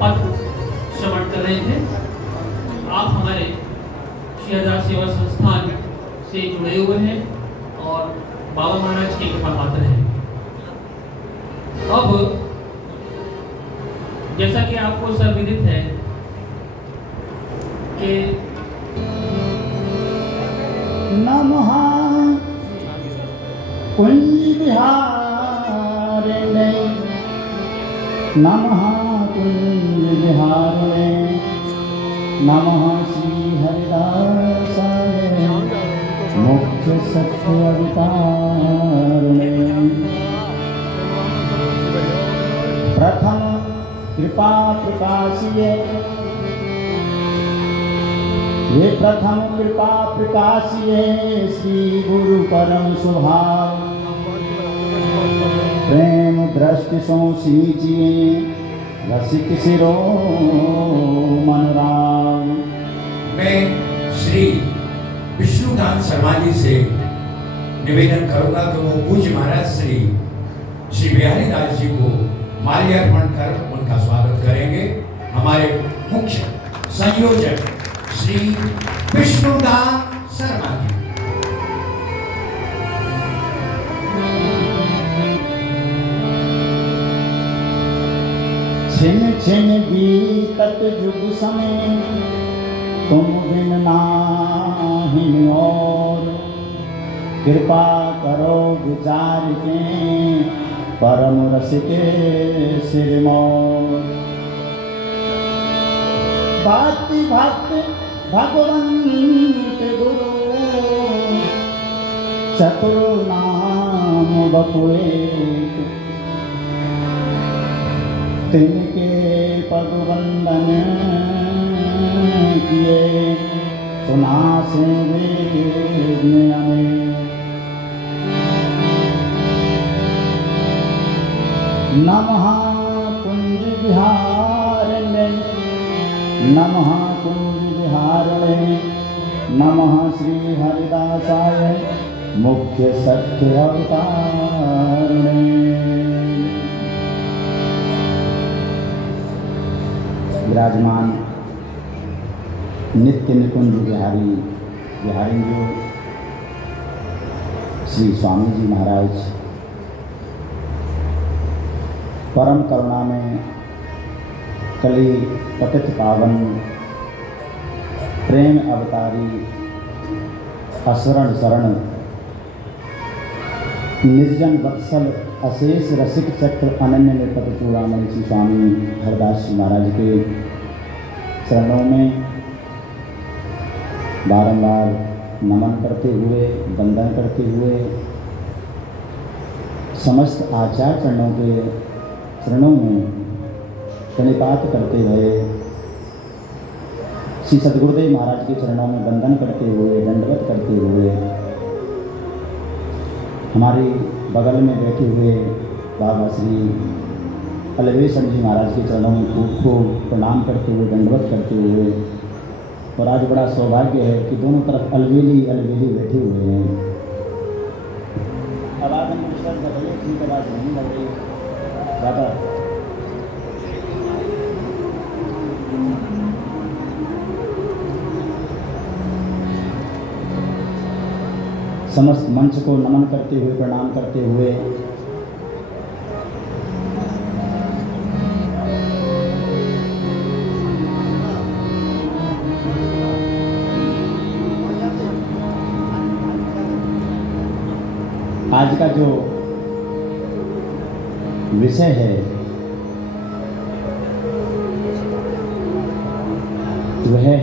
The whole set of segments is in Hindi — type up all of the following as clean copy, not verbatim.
पद श्रवण कर रहे थे। आप हमारे श्री हरिदास सेवा संस्थान से जुड़े हुए हैं और बाबा महाराज के कृपा पात्र हैं। अब जैसा कि आपको सर्वविदित है कि नमः कुंज विहारिणे, नमः कुंज विहारिणे, नमः श्री हरिदासाय मुख्य सत्य अवतारिणे। प्रथम कृपा प्रकाशिये, ये प्रथम कृपा प्रकाशिये श्री गुरु परम स्वभाव, प्रेम दृष्टि सो सींचिए रसिक सिरो मन राम। मैं श्री विष्णुदान शर्मा जी से निवेदन करूंगा कि वो पूज्य महाराज श्री बिहारी दास जी को माल्यार्पण कर उनका स्वागत करेंगे। हमारे मुख्य संयोजक श्री विष्णुदान शर्मा जी। छिन छिन बीतत जुग समय, तुम बिन नाहिन और, कृपा करो विचार के परम रसिक सिरमौर। भांति भक्त भगवंत गुरु, चतुर नाम बपुए, तिनके पद वंदन किए सुना से वेद में अनेक। नमः कुंज विहारिणे, नमः कुंज विहारिणे, नमः श्री हरिदासाय मुख्य सत्य अवतारिणे। विराजमान नित्य निकुंज बिहारी जो श्री स्वामी जी महाराज परम करुणा में कली पतित पावन प्रेम अवतारी असरण शरण निर्जन वत्सल अशेष रसिक चक्र अनन्य निर्पत चूड़ामणि श्री स्वामी हरदास जी महाराज के चरणों में बारंबार नमन करते हुए वंदन करते हुए समस्त आचार्य चरणों के चरणों में प्रणिपात करते हुए श्री सद्गुरुदेव महाराज के चरणों में वंदन करते हुए दंडवत करते हुए हमारे बगल में बैठे हुए बाबा श्री अलवेशन जी महाराज के चरणों में खूब खूब प्रणाम करते हुए दंडवत करते हुए। और आज बड़ा सौभाग्य है कि दोनों तरफ अलवेली बैठे हुए हैं। आवाज़ ठीक आवाज़ नहीं लग रही ज़्यादा। समस्त मंच को नमन करते हुए प्रणाम करते हुए आज का जो विषय है वह है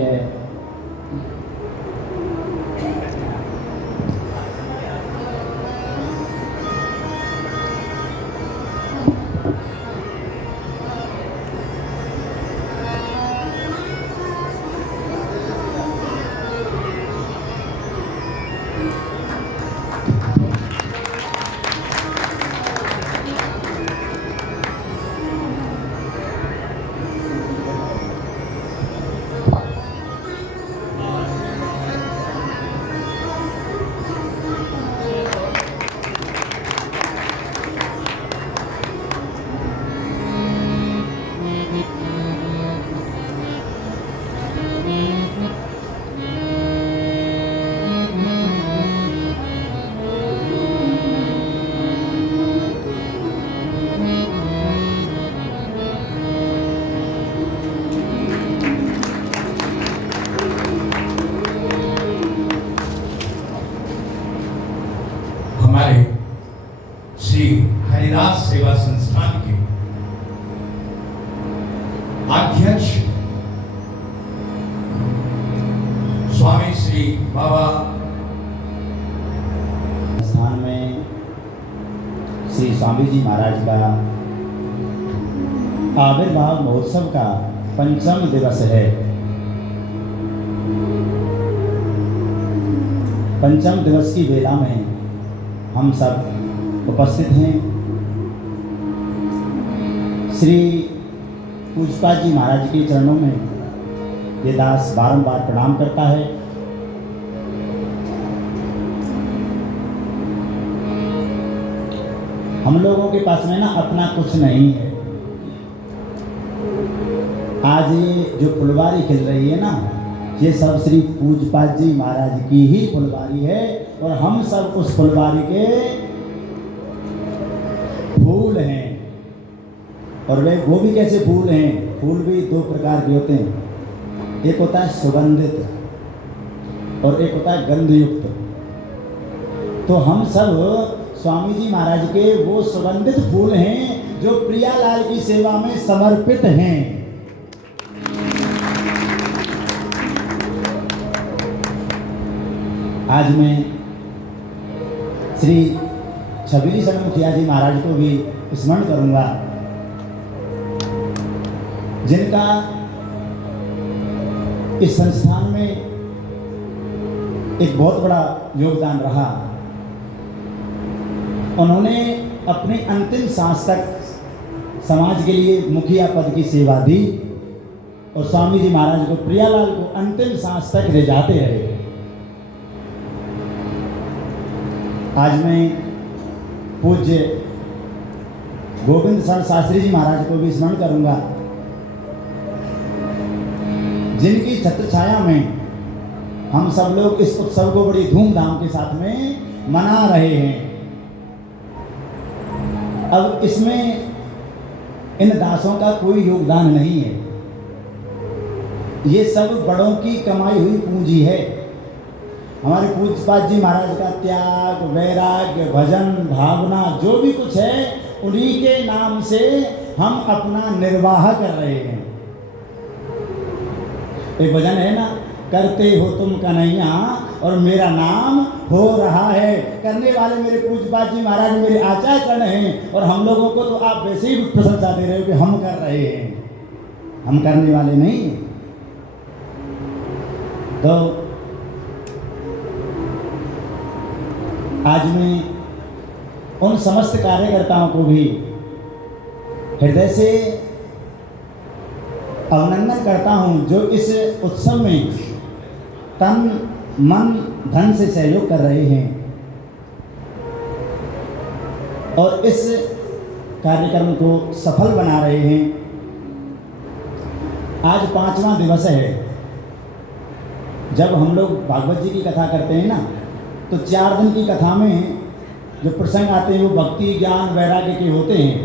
अध्यक्ष स्वामी श्री बाबा स्थान में श्री स्वामी जी महाराज का आविर्भाव महोत्सव का 5वां दिवस है। 5वें दिवस की बेला में हम सब उपस्थित हैं। श्री पूज्यपाद जी महाराज के चरणों में ये दास बारंबार प्रणाम करता है। हम लोगों के पास में ना अपना कुछ नहीं है। आज ये जो फुलवारी खिल रही है ना, ये सब श्री पूज्यपाद जी महाराज की ही फुलवारी है और हम सब उस फुलवारी के फूल हैं। और वो भी कैसे फूल हैं? फूल भी 2 प्रकार के होते हैं, एक होता है सुगंधित और एक होता है गंधयुक्त। तो हम सब स्वामी जी महाराज के वो सुगंधित फूल हैं जो प्रियालाल की सेवा में समर्पित हैं। आज मैं श्री छबीली शरण मुखिया जी महाराज को भी स्मरण करूंगा, जिनका इस संस्थान में एक बहुत बड़ा योगदान रहा। उन्होंने अपने अंतिम सांस तक समाज के लिए मुखिया पद की सेवा दी और स्वामी जी महाराज को, प्रियालाल को अंतिम सांस तक ले जाते रहे। आज मैं पूज्य गोविंद शरण शास्त्री जी महाराज को भी स्मरण करूंगा, जिनकी छत्र छाया में हम सब लोग इस उत्सव को बड़ी धूमधाम के साथ में मना रहे हैं। अब इसमें इन दासों का कोई योगदान नहीं है, ये सब बड़ों की कमाई हुई पूंजी है। हमारे पूज्यपाद जी महाराज का त्याग, वैराग्य, भजन, भावना जो भी कुछ है, उन्हीं के नाम से हम अपना निर्वाह कर रहे हैं। एक भजन है ना, करते हो तुम कन्हैया और मेरा नाम हो रहा है। करने वाले मेरे पूज्यपाद जी महाराज मेरे आचार्य चरण हैं और हम लोगों को तो आप वैसे ही प्रशंसा दे रहे हो कि हम कर रहे हैं, हम करने वाले नहीं। तो आज मैं उन समस्त कार्यकर्ताओं को भी हृदय से अभिनंदन करता हूं, जो इस उत्सव में तन मन धन से सहयोग कर रहे हैं और इस कार्यक्रम को सफल बना रहे हैं। आज 5वां दिवस है। जब हम लोग भागवत जी की कथा करते हैं ना, तो 4 दिन की कथा में जो प्रसंग आते हैं वो भक्ति, ज्ञान, वैराग्य के होते हैं।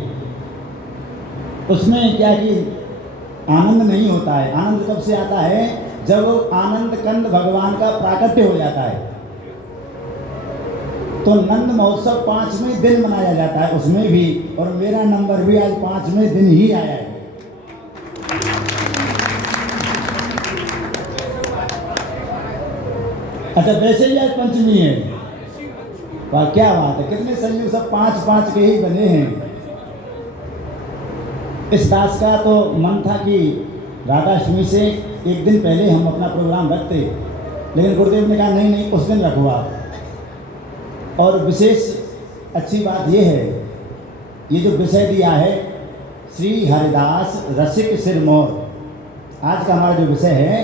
उसमें क्या कि आनंद नहीं होता है। आनंद कब से आता है? जब आनंद कंद भगवान का प्राकट्य हो जाता है। तो नंद महोत्सव 5वें दिन मनाया जाता है उसमें भी, और मेरा नंबर भी आज 5वें दिन ही आया है। अच्छा, वैसे ही आज पंचमी है। वाह, क्या बात है, कितने संयोग सब 5-5 के ही बने हैं। इस दास का तो मन था कि राधाष्टमी से एक दिन पहले हम अपना प्रोग्राम रखते, लेकिन गुरुदेव ने कहा नहीं नहीं, उस दिन रखो आप। और विशेष अच्छी बात ये है, ये जो विषय दिया है श्री हरिदास रसिक सिरमौर, आज का हमारा जो विषय है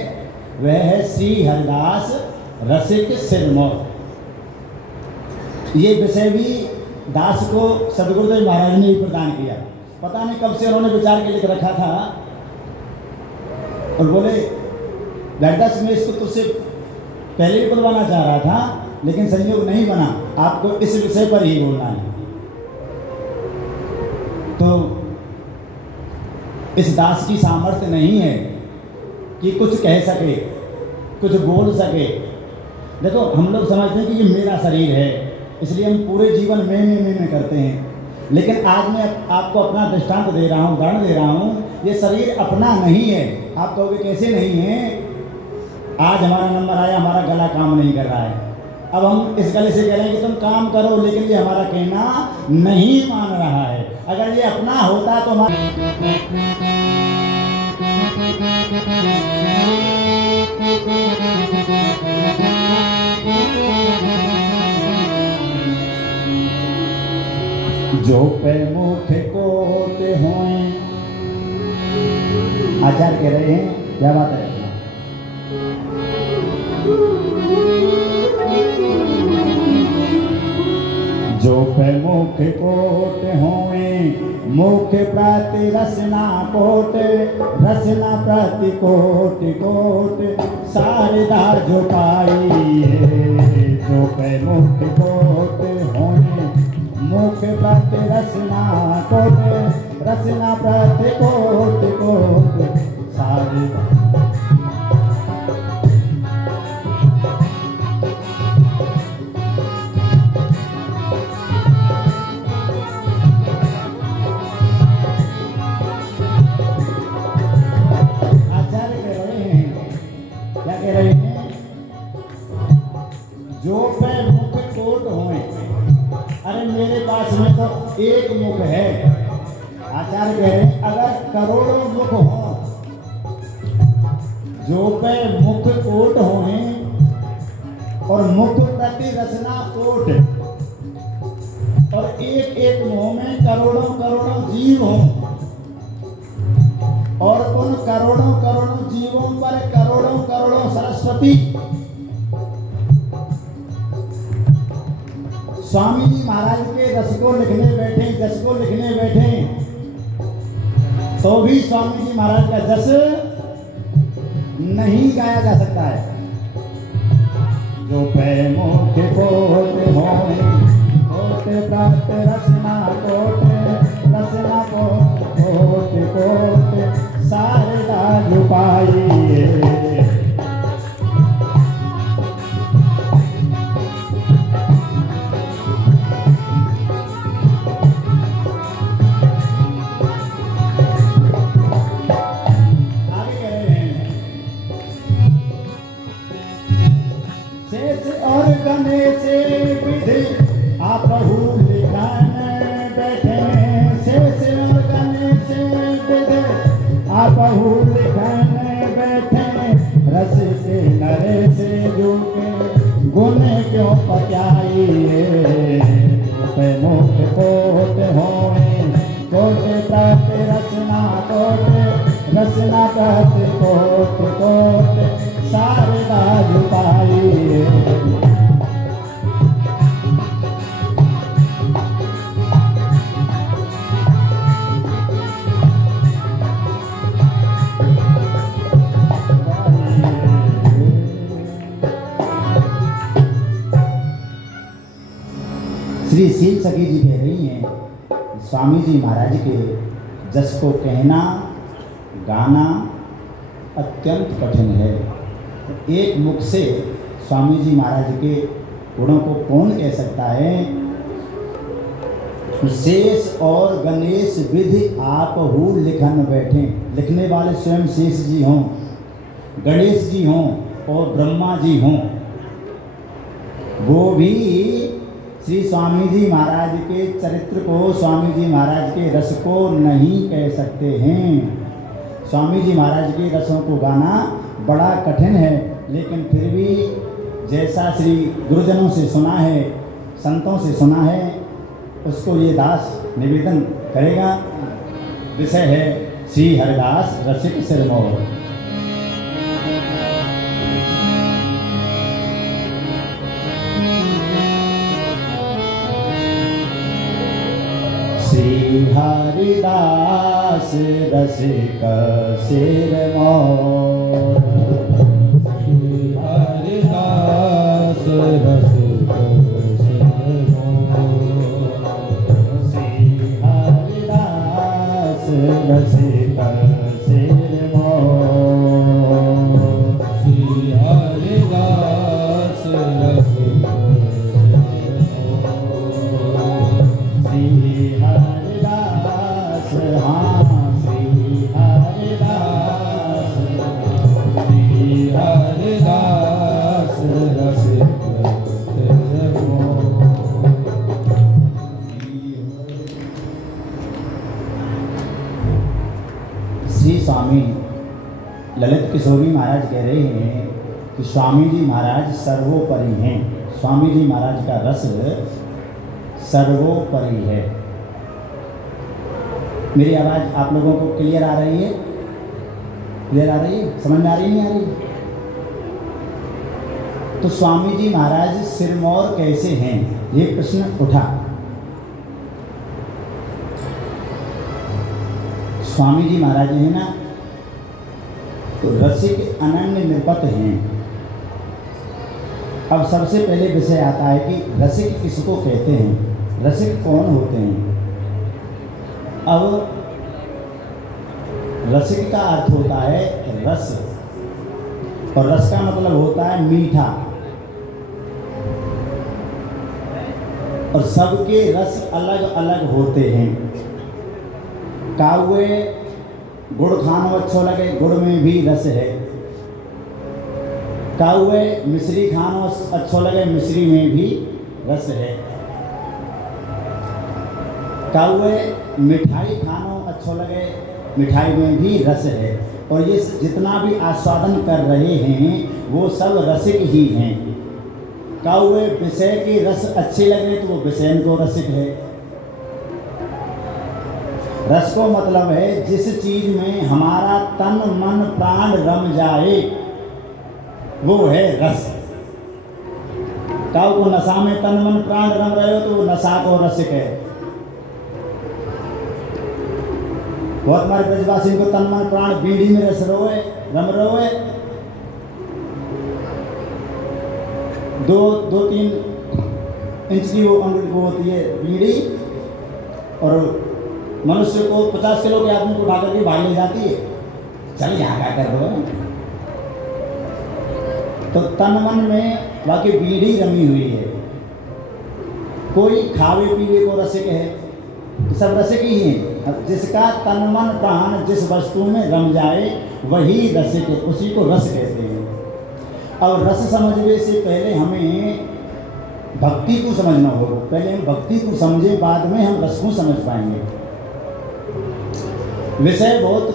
वह है श्री हरिदास रसिक सिरमौर। ये विषय भी दास को सदगुरुदेव महाराज ने ही प्रदान किया। पता नहीं कब से उन्होंने विचार के लिए रखा था और बोले दास मैं इसको तुझसे पहले ही बुलवाना चाह रहा था, लेकिन संयोग नहीं बना, आपको इस विषय पर ही बोलना है। तो इस दास की सामर्थ्य नहीं है कि कुछ कह सके, कुछ बोल सके। देखो, हम लोग समझते हैं कि ये मेरा शरीर है, इसलिए हम पूरे जीवन में करते हैं। लेकिन आज मैं आपको अपना दृष्टांत दे रहा हूँ, उदाहरण दे रहा हूँ ये शरीर अपना नहीं है। आप कहोगे कैसे नहीं है? आज हमारा नंबर आया, हमारा गला काम नहीं कर रहा है, अब हम इस गले से कह रहे हैं कि तुम काम करो, लेकिन ये हमारा कहना नहीं मान रहा है। अगर ये अपना होता तो जो पे मुख कोते होए, आचार्य कह रहे हैं, क्या बात है? जो पे मुख कोट होए, मुख प्रति रसना कोट, रसना प्रति कोट कोट, शारदा जो पाई है। जो पे मुख कोट होए, मुख प्रति रसना कोट, रसना प्रति कोट कोट, शारदा। जो पे मुख कोट होए, अरे मेरे पास में तो एक मुख है। आचार्य कह रहे हैं अगर करोड़ों मुख हो, जो पे मुख कोट होए और मुख प्रति रचना कोट, और एक एक मुंह में करोड़ों करोड़ों जीव हों, और उन करोड़ों करोड़ों जीवों पर करोड़ों करोड़ों सरस्वती। स्वामी जी महाराज के रस को लिखने बैठे, जस को लिखने बैठे, तो भी स्वामी जी महाराज का जस नहीं गाया जा सकता है। जो पे मुख कोट होए, कोट प्राप्त रसना कोट, रसना कोट कोट, शारदा जो पाई है। गणेश विधि आपहु लिखन बैठे, शेष और गणेश विधि आपहु लिखन बैठे, रस के नरेश जुके गुण क्यों पत्याइए। पे मुख कोट होए, कोट प्राप्त रचना कोट, रचना प्राप्त कोट कोट, शारदा जो पाई। श्री शील सखी जी कह रही हैं, स्वामी जी महाराज के जस को कहना गाना अत्यंत कठिन है। एक मुख से स्वामी जी महाराज के गुणों को कौन कह सकता है? शेष और गणेश विधि आपहु लिखन बैठे, लिखने वाले स्वयं शेष जी हों, गणेश जी हों और ब्रह्मा जी हों, वो भी श्री स्वामी जी महाराज के चरित्र को, स्वामी जी महाराज के रस को नहीं कह सकते हैं। स्वामी जी महाराज के रसों को गाना बड़ा कठिन है, लेकिन फिर भी जैसा श्री गुरुजनों से सुना है, संतों से सुना है, उसको ये दास निवेदन करेगा। विषय है श्री हरिदास रसिक सिरमौर। श्री हरिदास रसिक सिरमौर, श्री हरिदास रसिक सिरमौर, श्री हरिदास रसिक सिरमौर, श्री हरिदास रसिक श्री हरिदास, हाँ श्री हरिदास। स्वामी ललित किशोरी महाराज कह रहे हैं कि स्वामी जी महाराज सर्वोपरि हैं। स्वामी जी महाराज का रस सर्वोपरि है। मेरी आवाज़ आप लोगों को क्लियर आ रही है? क्लियर आ रही है? समझ में आ रही नहीं आ रही? तो स्वामी जी महाराज सिरमौर कैसे हैं, ये प्रश्न उठा। स्वामी जी महाराज है ना, तो रसिक अनन्य निरपत हैं। अब सबसे पहले विषय आता है कि रसिक किसको कहते हैं, रसिक कौन होते हैं। अब रसिक का अर्थ होता है रस, और रस का मतलब होता है मीठा, और सबके रस अलग अलग होते हैं। काउए गुड़ खानो अच्छो लगे, गुड़ में भी रस है। काउए मिश्री खानो अच्छो लगे, मिश्री में भी रस है। काउए मिठाई खानो अच्छो लगे, मिठाई में भी रस है। और ये जितना भी आस्वादन कर रहे हैं वो सब रसिक ही हैं। काउए विषय के रस अच्छे लगे तो वो विषय को रसिक है। रस को मतलब है जिस चीज में हमारा तन मन प्राण रम जाए वो है रस। काऊ को नशा में तन मन प्राण रम रहे हो तो वो नशा को रसिक है। बहुत हमारे ब्रजवासी को तन मन प्राण बीड़ी में रस रोए रम रोए, दो तीन इंच की वो अंगुली को होती है बीड़ी, और मनुष्य को 50 किलो के आदमी को उठा करके भाग ले जाती है। चल यहाँ क्या कर रहे हो? तो तन मन में बाकी बीड़ी रमी हुई है। कोई खावे पीवे को रसिक है, सब रसिक ही हैं। जिसका तन मन प्राण जिस वस्तु में रम जाए वही रसिक है, उसी को रस कहते हैं। और रस समझने से पहले हमें भक्ति को समझना होगा। पहले हम भक्ति को समझे, बाद में हम रस को समझ पाएंगे। विषय बहुत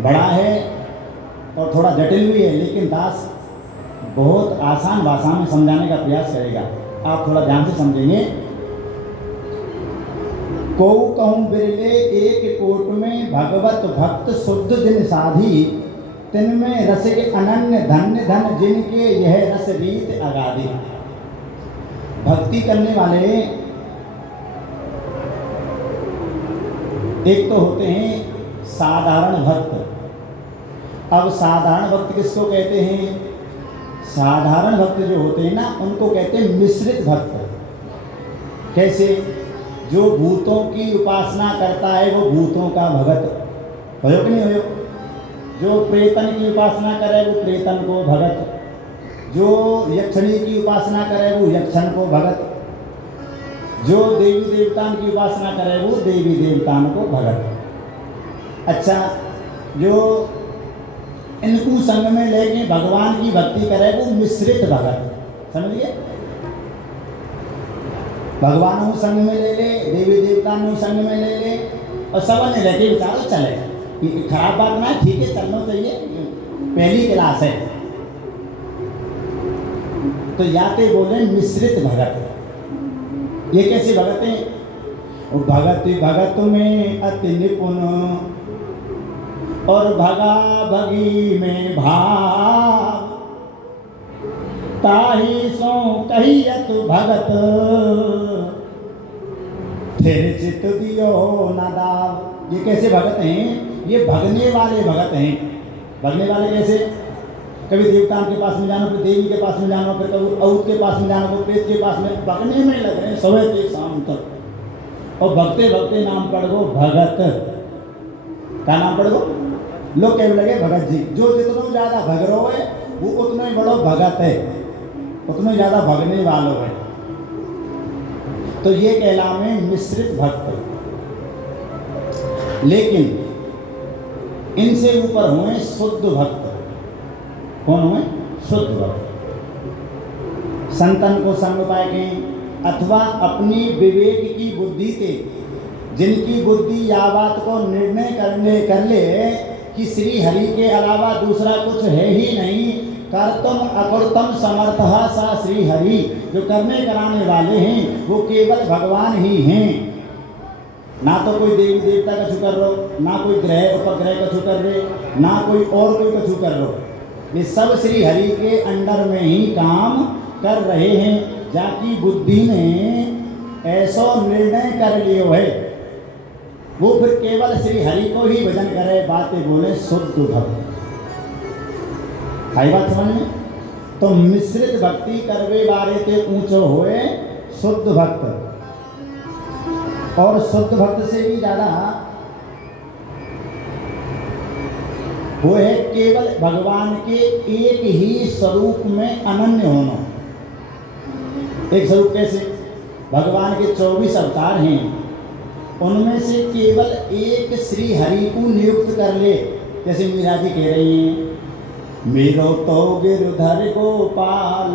बड़ा है और थोड़ा जटिल भी है, लेकिन दास बहुत आसान भाषा में समझाने का प्रयास करेगा। आप थोड़ा ध्यान से समझेंगे। को कहूँ बिरले एक कोट में भगवत भक्त शुद्ध जिन साधी, तिनमें रसिक अनन्य धन्य धन जिनके यह रस रीत अगाधी। भक्ति करने वाले एक तो होते हैं साधारण भक्त। अब साधारण भक्त किसको कहते हैं? साधारण भक्त जो होते हैं ना, उनको कहते हैं मिश्रित भक्त। कैसे? जो भूतों की उपासना करता है वो भूतों का भगत हो कि नहीं हो? जो प्रेतन की उपासना करे वो प्रेतन को भगत, जो यक्षणी की उपासना करे वो यक्षण को भगत, जो देवी देवतान की उपासना करे वो देवी देवतान को भगत। अच्छा, जो इनको संग में लेके भगवान की भक्ति करे वो मिश्रित भगत। समझिए, भगवान को संग में ले ले, देवी देवतान को संग में ले ले, और सब ने लेके विचारो चले। खराब बात ना है, ठीक है, चलना चाहिए, पहली क्लास है। तो याते बोले मिश्रित भगत। ये कैसे भगत हैं? भगति भगत में अति निपुण, और भगा भगी में भाव, ताही सो कहियत भगत, फिर चित दियो न दाव। ये कैसे भगत हैं? ये भगने वाले भगत हैं। भगने वाले कैसे? कभी देवता के पास में जाना, फिर देवी के पास में जाना, फिर कभी औत के पास में जाना, फिर प्रेत के पास में, भगने में लग रहे हैं सुबह से शाम तक। और भगते भगते नाम पड़ गो भगत। क्या नाम पड़ गो? लोग कहने लगे भगत जी। जो जितना ज़्यादा भग रहो है वो उतना ही बड़ो भगत है, उतना ही ज़्यादा भगने वालों है। तो ये कहलावे मिश्रित भक्त। लेकिन इनसे ऊपर हुए शुद्ध भक्त। कौन हुए? शुद्ध भक्त। संतन को संग पाए के, अथवा अपनी विवेक की बुद्धि से, जिनकी बुद्धि या बात को निर्णय कर ले कि श्री हरि के अलावा दूसरा कुछ है ही नहीं। कर्तम अकुर्तम समर्थः सा श्री हरि, जो करने कराने वाले हैं वो केवल भगवान ही हैं। ना तो कोई देवी देवता कछु कर रहो, ना कोई ग्रह उपग्रह कछु कर रहे, ना कोई और कोई कछु कर रहो। ये सब श्री हरि के अंडर में ही काम कर रहे हैं। जाकी बुद्धि ने ऐसा निर्णय कर लियो है, वो फिर केवल श्री हरि को ही भजन करे, बातें बोले शुद्ध भक्त। आई बात समझ में? तो मिश्रित भक्ति करवे बारे ते ऊंचो होए शुद्ध भक्त। और शुद्ध भक्त से भी ज्यादा वो है केवल भगवान के एक ही स्वरूप में अनन्य होना। एक स्वरूप कैसे? भगवान के 24 अवतार हैं, उनमें से केवल एक श्री हरि को नियुक्त कर ले। जैसे मीरा जी कह रही हैं, मेरो तो गिरधर गोपाल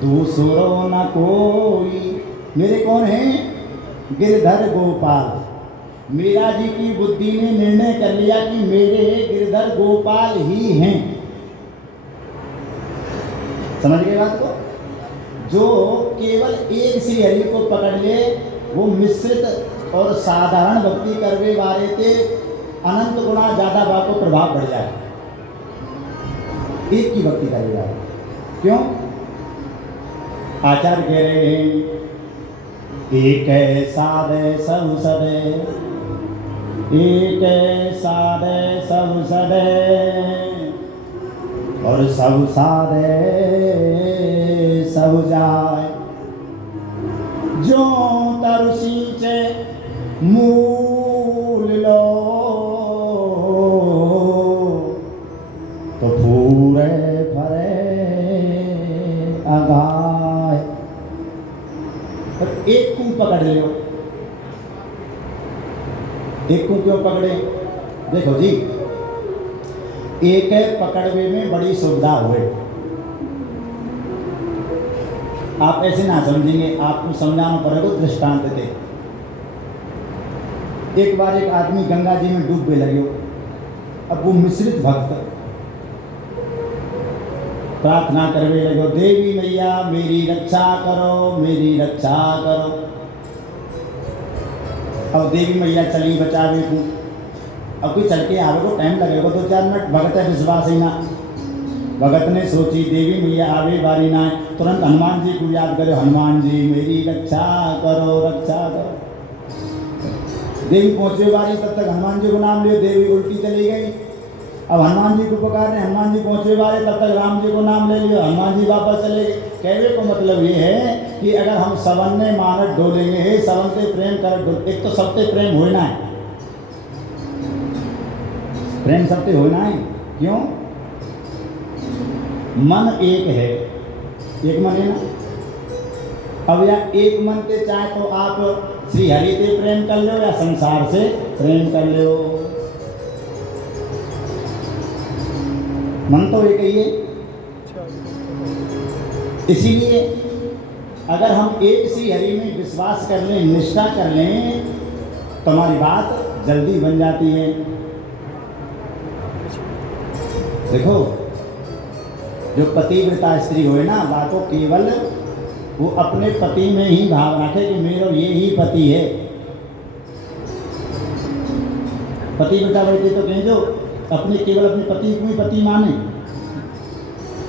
दूसरो न कोई। मेरे कौन हैं? गिरधर गोपाल। मीरा जी की बुद्धि ने निर्णय कर लिया कि मेरे गिरधर गोपाल ही हैं। समझ गए बात को? जो केवल एक श्री हरि को पकड़ ले, वो मिश्रित और साधारण भक्ति करवे वाले थे अनंत गुना ज्यादा बात को प्रभाव बढ़ जाए। एक की भक्ति करेगा। क्यों? आचार्य कह रहे हैं, एक साधे सब सदे, एक साधे सब सदे, और सब साधे सब जाए। जो तरु सींचे मूल लो, तो पूरे भरे अगाय। पर एक को पकड़ लो। एक को क्यों पकड़े? देखो जी, एक पकड़वे में बड़ी सुविधा हुए। आप ऐसे ना समझेंगे, आपको समझाना पड़ेगा दृष्टांत दे। एक बार एक आदमी गंगा जी में डूबने लगे। अब वो मिश्रित भक्त प्रार्थना करने लगे, देवी मैया मेरी रक्षा करो, मेरी रक्षा करो। अब देवी मैया चली बचावे को। अब कोई चल के आवे को टाइम लगेगा 2-4 मिनट। भगत है विश्वास ही ना। भगत ने सोची देवी मैया आवे बारी ना, तुरंत हनुमान जी को याद करो, हनुमान जी मेरी रक्षा करो, रक्षा करो। देवी पहुंचे बारी, तब तक हनुमान जी को नाम लियो, देवी उल्टी चली गई। अब हनुमान जी को पुकार रहे, हनुमान जी पहुंचे बारे, तब तक राम जी को नाम ले लियो, हनुमान जी वापस चले गए। कहने को मतलब ये है कि अगर हम सबन ने मानत डोलेंगे, सबन से प्रेम कर डोल। एक तो सबसे प्रेम होना है, प्रेम सबसे होना है। क्यों? मन एक है, एक मन है ना। अब या एक मन से चाहे तो आप श्री हरि से प्रेम कर लो या संसार से प्रेम कर लो, मन तो एक ही है। इसीलिए अगर हम एक श्री हरि में विश्वास कर लें, निष्ठा कर लें, तो हमारी बात जल्दी बन जाती है। देखो, जो पतिव्रता स्त्री होए ना, बातों केवल वो अपने पति में ही भाव रखे कि मेरा ये ही पति है। पतिव्रता बैठे तो कहें जो अपने केवल अपने पति को ही पति माने।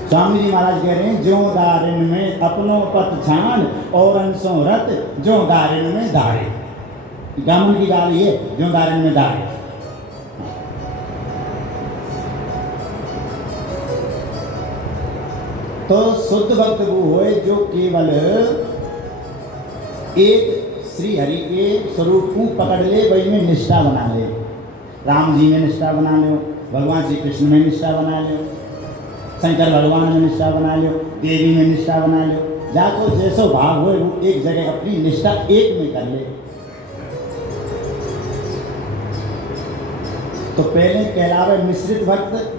स्वामी जी महाराज कह रहे हैं, जो दारिन में अपनों पत छान और अंशों रत, जो दारिन में दारे। गामन की गाली है, जो दारिन में दारे। तो शुद्ध भक्त वो होए जो केवल एक श्री हरि के स्वरूप को पकड़ ले, वही में निष्ठा बना ले। राम जी में निष्ठा बना लो, भगवान श्री कृष्ण में निष्ठा बना लो, शंकर भगवान में निष्ठा बना लो, देवी में निष्ठा बना लो। जाको जैसो भाव हो वो एक जगह अपनी निष्ठा एक में कर ले। तो पहले कहलावे मिश्रित भक्त,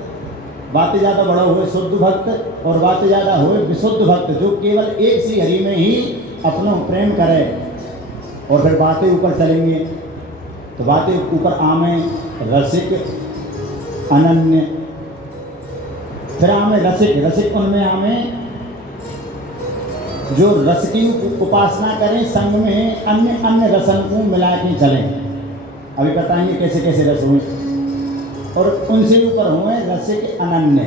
बातें ज़्यादा बड़ा हुए शुद्ध भक्त, और बातें ज़्यादा हुए विशुद्ध भक्त, जो केवल एक श्री हरि में ही अपना प्रेम करे। और फिर बातें ऊपर चलेंगे तो बातें ऊपर आमे रसिक अनन्य। फिर हमें रसिक, रसिक उनमें हमें जो रस की उपासना करें, संग में अन्य अन्य रसन को मिला के चलें। अभी बताएंगे कैसे कैसे रस हुए, और उनसे ऊपर हुए रसिक अनन्य।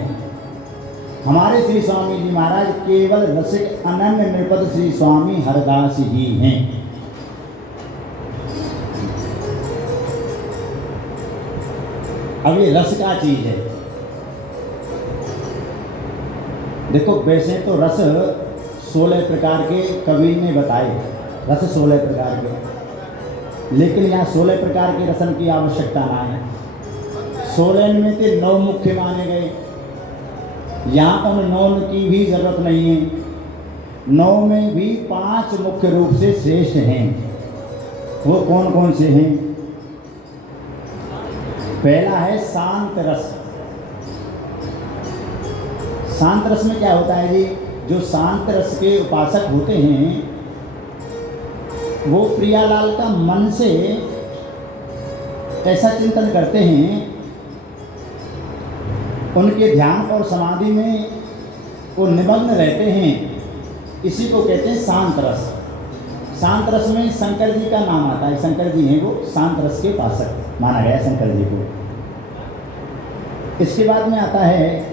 हमारे श्री स्वामी जी महाराज केवल रसिक अनन्य नृपद श्री स्वामी हरदास ही हैं। अब ये रस का चीज है। देखो वैसे तो रस 16 प्रकार के कवि ने बताए, रस 16 प्रकार के, लेकिन यहाँ 16 प्रकार के रसन की आवश्यकता ना है। 16 में से 9 मुख्य माने गए, यहाँ उन 9 की भी जरूरत नहीं है। 9 में भी 5 मुख्य रूप से श्रेष्ठ हैं। वो कौन कौन से हैं? पहला है शांत रस। शांत रस में क्या होता है जी? जो शांत रस के उपासक होते हैं वो प्रियालाल का मन से ऐसा चिंतन करते हैं, उनके ध्यान और समाधि में वो निमग्न रहते हैं। इसी को कहते हैं शांत रस। शांत रस में शंकर जी का नाम आता है, शंकर जी हैं वो शांत रस के उपासक माना गया शंकर जी को। इसके बाद में आता है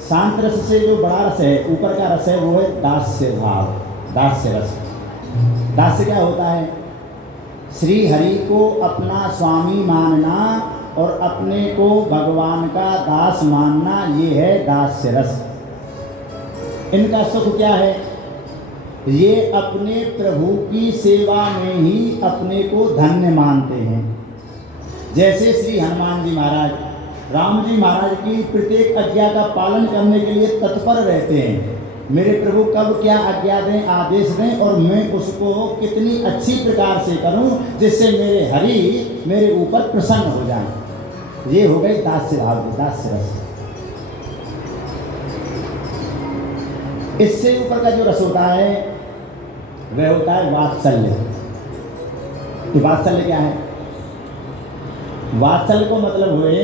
शांत रस से जो बड़ा रस है, ऊपर का रस है, वो है दास्य भाव, दास्य रस। दास्य क्या होता है? श्री हरि को अपना स्वामी मानना और अपने को भगवान का दास मानना, ये है दास्य रस। इनका सुख क्या है? ये अपने प्रभु की सेवा में ही अपने को धन्य मानते हैं। जैसे श्री हनुमान जी महाराज राम जी महाराज की प्रत्येक आज्ञा का पालन करने के लिए तत्पर रहते हैं। मेरे प्रभु कब क्या आज्ञा दें, आदेश दें, और मैं उसको कितनी अच्छी प्रकार से करूं जिससे मेरे हरि मेरे ऊपर प्रसन्न हो जाए। ये हो गई दास्य भाव, दास्य रस। इससे ऊपर का जो रस होता है वह होता है वात्सल्य। तो वात्सल्य क्या है? वात्सल्य को मतलब हुए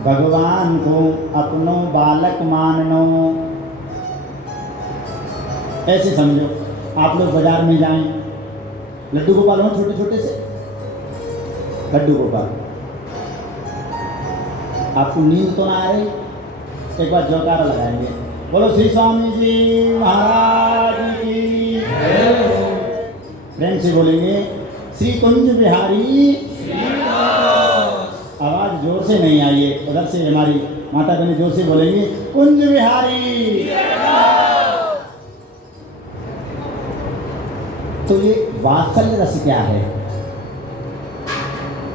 भगवान को अपनो बालक माननो। ऐसे समझो, आप लोग बाजार में जाएं, लड्डू गोपाल हो छोटे छोटे से, लड्डू गोपाल, आपको नींद तो ना आ रही? एक बार जयकारा लगाएंगे, बोलो श्री स्वामी जी महाराज की। प्रेम से बोलेंगे श्री कुंज बिहारी। आवाज जोर से नहीं आई है, उधर से हमारी माता बहनी जोर से बोलेंगे कुंज बिहारी। तो ये वात्सल्य रस क्या है?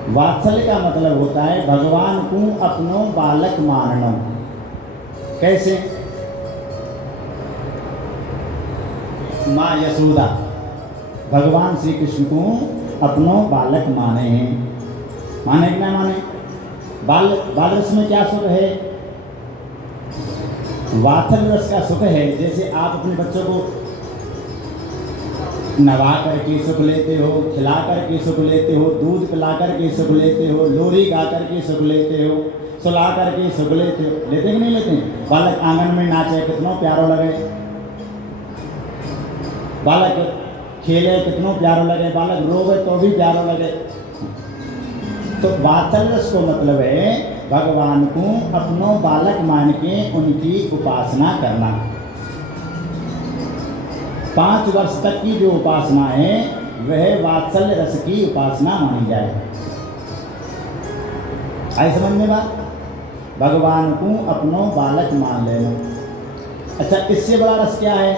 वात्सल्य का मतलब होता है भगवान को अपनो बालक मानना। कैसे? माँ यशोदा भगवान श्री कृष्ण को अपनो बालक माने हैं। माने कि ना माने? बाल रस में क्या सुख है? वात्सल्य रस का सुख है। जैसे आप अपने बच्चों को नवा करके सुख लेते हो, खिला करके सुख लेते हो, दूध पिला करके सुख लेते हो, लोरी गा करके सुख लेते हो, सुला करके सुख लेते हो। लेते कि नहीं लेते? बालक आंगन में नाचे कितना प्यारो लगे, बालक खेले कितना प्यारो लगे, बालक रोवे तो भी प्यारो लगे। तो वात्सल्य रस को मतलब है भगवान को अपनो बालक मान के उनकी उपासना करना। 5 वर्ष तक की जो उपासना है वह वात्सल्य रस की उपासना मानी जाए। आई समझ में बात? भगवान को अपनो बालक मान लेना। अच्छा, इससे बड़ा रस क्या है?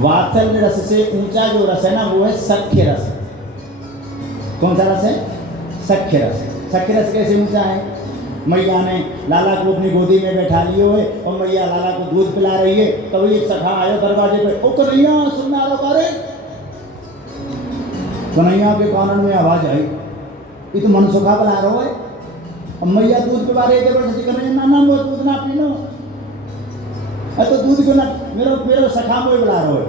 वात्सल्य रस से ऊंचा जो रस है ना, वो है सख्य रस। कौन सा रस है? सख्य रस। सख्य रस कैसे ऊंचा है? मैया ने लाला को अपनी गोदी में बैठा लिए हुए और मैया लाला को दूध पिला रही है। कभी एक सखा आयो दरवाजे पे, ओ कन्हैया सुनना आ रहा रे। कन्हैया के कानन में आवाज आई, ये तो मन सुखा पिला रहा है। अब मैया दूध पिला रही थे, कन्हैया ना वो दूध ना पीनो, तो दूध क्यों ना, मेरा सखा मोए बुला रहा है।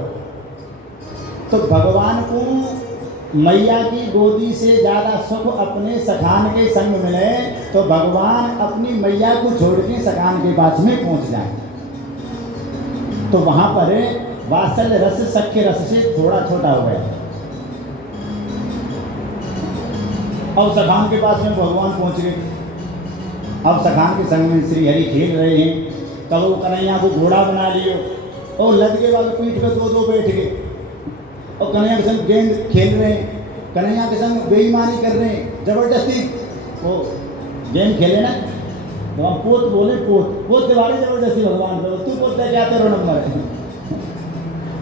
तो भगवान को मैया की गोदी से ज़्यादा सुख अपने सखान के संग मिले तो भगवान अपनी मैया को छोड़ के सखान के पास में पहुंच जाए। तो वहां पर वात्सल्य रस सख्य रस से थोड़ा छोटा हो गया। अब सखान के पास में भगवान पहुंच गए। अब सखान के संग में श्री हरि खेल रहे हैं। तब वो कन्हैया को घोड़ा बना लियो और लदके वाले पीठ पे दो बैठ गए और कन्हैया के संग गेंद खेल रहे हैं। कन्हैया के संग बेईमानी कर रहे हैं, जबरदस्ती वो गेम खेले ना। तो हम पोत बोले, पोत दिवाली जबरदस्ती भगवान पे, तू पोत क्या तेरा नंबर है।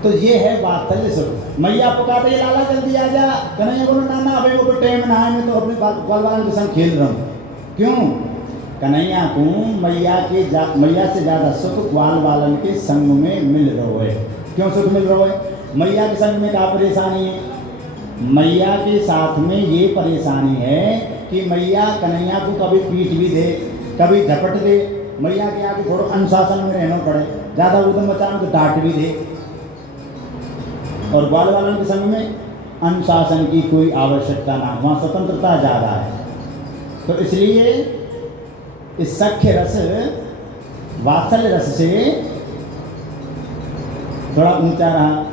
तो ये है वात्सल्य सुख। मैया पुकारते ही लाला जल्दी आ जा। कन्हैया बोलो ना ना अभी वो तो टाइम ना है, मैं तो अपने बाल बालन के संग खेल रहा हूँ। क्यों? कन्हैया को मैया से ज़्यादा सुख ग्वाल बालन के संग में मिल रहा है। क्यों सुख मिल रहा है? मैया के संग में क्या परेशानी है? मैया के साथ में ये परेशानी है कि मैया कन्हैया को कभी पीट भी दे, कभी झपट दे। मैया के यहाँ थोड़ा अनुशासन में रहना पड़े, ज़्यादा उदम मचाने तो डांट भी दे। और ग्वाल बालन के संग में अनुशासन की कोई आवश्यकता ना, वहाँ स्वतंत्रता ज़्यादा है। तो इसलिए इस सख्य रस वात्सल्य रस से थोड़ा ऊंचा रहा,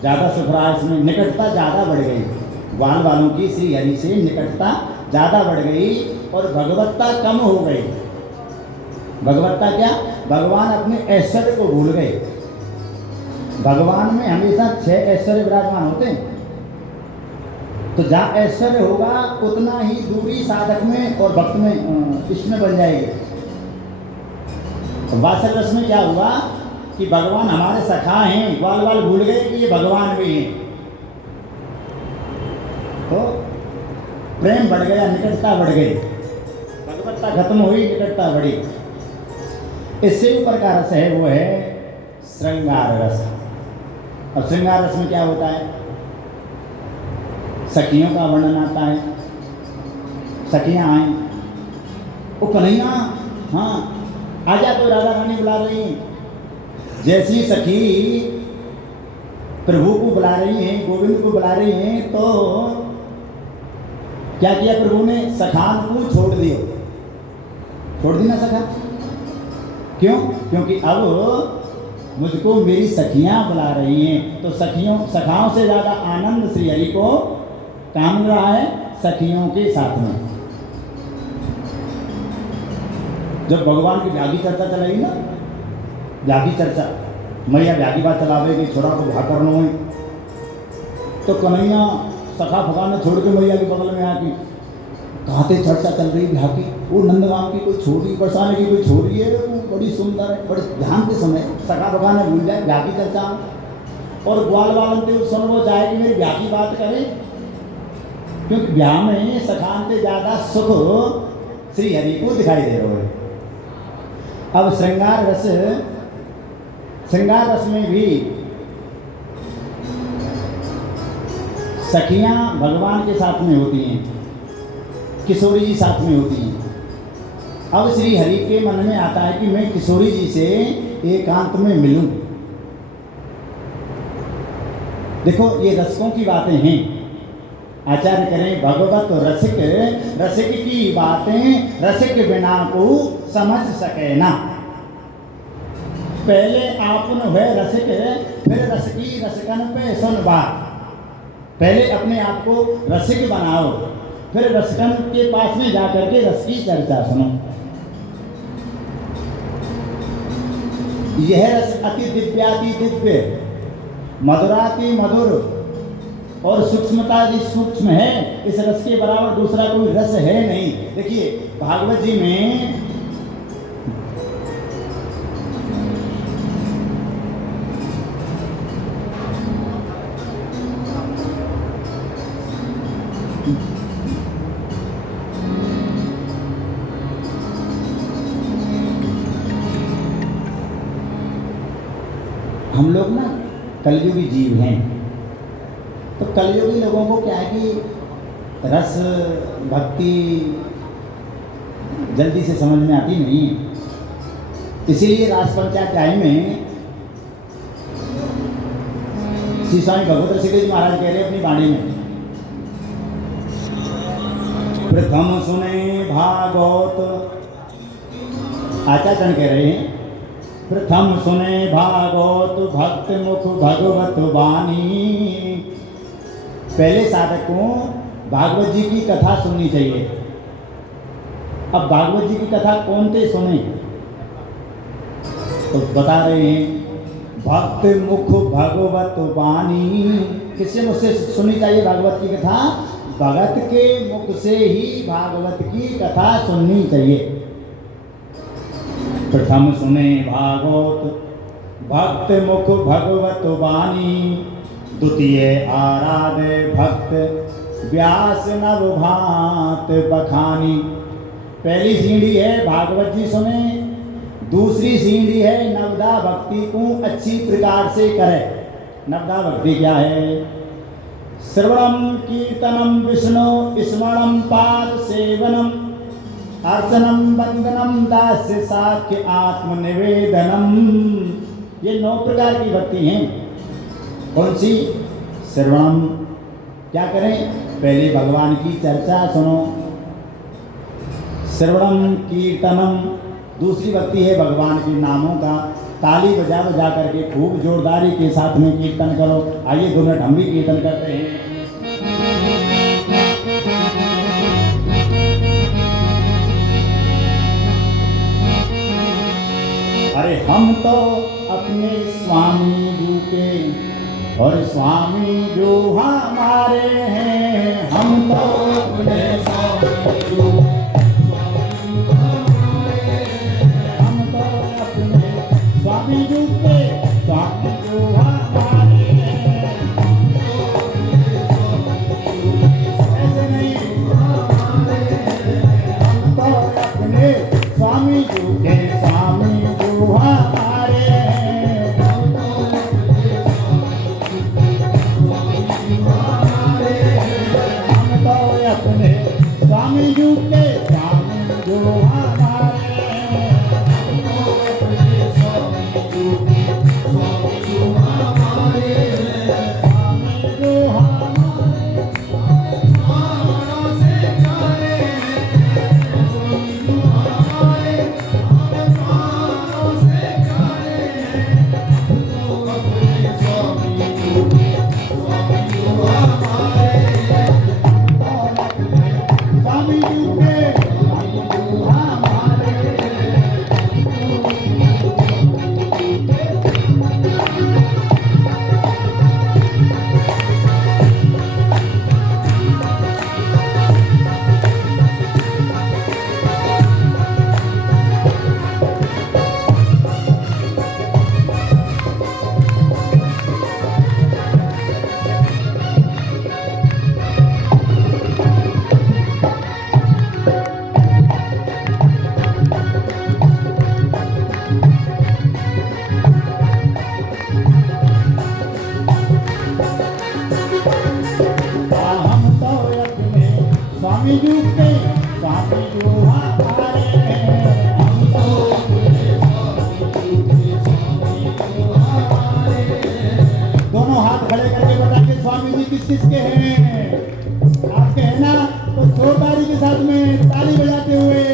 ज़्यादा सुख रहा। इसमें निकटता ज़्यादा बढ़ गई, ग्वाल वालों की श्री हरि से निकटता ज़्यादा बढ़ गई और भगवत्ता कम हो गई। भगवत्ता क्या? भगवान अपने ऐश्वर्य को भूल गए। भगवान में हमेशा 6 ऐश्वर्य विराजमान होते हैं। तो जहाँ ऐश्वर्य होगा उतना ही दूरी साधक में और भक्त में इसमें बन जाएगी। तो वात्सल्य रस में क्या हुआ कि भगवान हमारे सखा हैं, ग्वाल वाल भूल गए कि ये भगवान भी हैं। तो प्रेम बढ़ गया, निकटता बढ़ गई, भगवत्ता खत्म हुई, निकटता बढ़ी। इससे ऊपर का रस है वो है श्रृंगार रस। अब श्रृंगार रस में क्या होता है? सखियों का वर्णन आता है। सखियां आई, ओ कन्हैया हाँ आजा, तो राधा रानी बुला रही हैं। जैसी सखी प्रभु को बुला रही हैं, गोविंद को बुला रही हैं, तो क्या किया प्रभु ने? सखान को छोड़ दिया। छोड़ दी ना सखा। क्यों? क्योंकि अब मुझको मेरी सखियां बुला रही हैं। तो सखाओं से ज़्यादा आनंद श्री हरि को काम मिल रहा है सखियों के साथ में। जब भगवान की व्यागी चर्चा चलाई ना, व्यागी चर्चा, मैया व्यागी बात चलावे कि छोरा को भा करना है, तो कन्हैया सखा फका ने छोड़ के मैया के बगल में आके कहते चर्चा चल रही ब्याह की। वो नंदगांव की कोई छोरी, बरसाने की कोई छोरी है, वो बड़ी सुंदर है, बड़े ध्यान के समय सखा फका ने भूल जाए ब्याह की चर्चा। और ग्वाल वालन के उस समय वो चाहे कि मेरी ब्याह की बात करें, क्योंकि ब्याह में सखान से ज़्यादा सुख श्री हरि को दिखाई दे रहा है। अब श्रृंगार रस में भी सखियां भगवान के साथ में होती हैं, किशोरी जी साथ में होती हैं। अब श्री हरि के मन में आता है कि मैं किशोरी जी से एकांत में मिलूं। देखो ये रसकों की बातें हैं। आचार्य करें भगवत रसिक की बातें रसिक बिना को समझ सके ना। पहले आपन हुए रसिक, फिर रसिकी रसिकन पे सुन बात। पहले अपने आप को रसिक बनाओ, फिर रसिकन के पास में जाकर के रस की चर्चा सुनो। यह रस अति दिव्याति दिव्य, मधुराति मधुर और सूक्ष्मता जी सूक्ष्म है। इस रस के बराबर दूसरा कोई रस है नहीं। देखिए भागवत जी में हम लोग ना कलयुगी जीव हैं। तो कलयुगी लोगों को क्या है कि रस भक्ति जल्दी से समझ में आती नहीं है। इसीलिए रास पंचाध्याय में श्री स्वामी भगवत ऋषिकेश महाराज कह रहे हैं अपनी वाणी में प्रथम सुने भागवत, आचार्य कह रहे हैं प्रथम सुने भागवत भक्त मुख भगवत वाणी। पहले साधक को भागवत जी की कथा सुननी चाहिए। अब भागवत जी की कथा कौन से सुने, तो बता रहे हैं भक्त मुख भगवत वाणी। किससे मुझसे सुननी चाहिए भागवत की कथा? भगत के मुख से ही भागवत की कथा सुननी चाहिए। प्रथम सुने भागवत भक्त मुख भगवत वाणी, द्वितीय आराधे भक्त व्यास नव भांत बखानी। पहली सीढ़ी है भागवत जी सुने, दूसरी सीढ़ी है नवदा भक्ति को अच्छी प्रकार से करे। नवदा भक्ति क्या है? श्रवणम कीर्तनम विष्णु स्मरणम पाद सेवनम अर्चनम वंदनम दास्य साख्य आत्मनिवेदनम। ये 9 प्रकार की भक्ति हैं। कौन सी? श्रवणम, क्या करें? पहले भगवान की चर्चा सुनो। श्रवणम कीर्तनम, दूसरी भक्ति है भगवान के नामों का ताली बजा बजा करके खूब जोरदारी के साथ में कीर्तन करो। आइए 2 मिनट हम भी कीर्तन करते हैं। अरे हम तो अपने स्वामी जी के और स्वामी जो हमारे हैं। हम तो अपने स्वामी जो, हम तो अपने स्वामी जी के स्वामी जो हमारे हैं। ऐसे नहीं, हम तो अपने स्वामी जी के स्वामी जो हमारे हैं। हम तो अपने स्वामी जी के स्वामी जो हमारे हैं। दोनों हाथ खड़े करके बताएंगे स्वामी जी किस चीज के हैं। आपके हैं ना, तो जोरदारी के साथ में ताली बजाते हुए।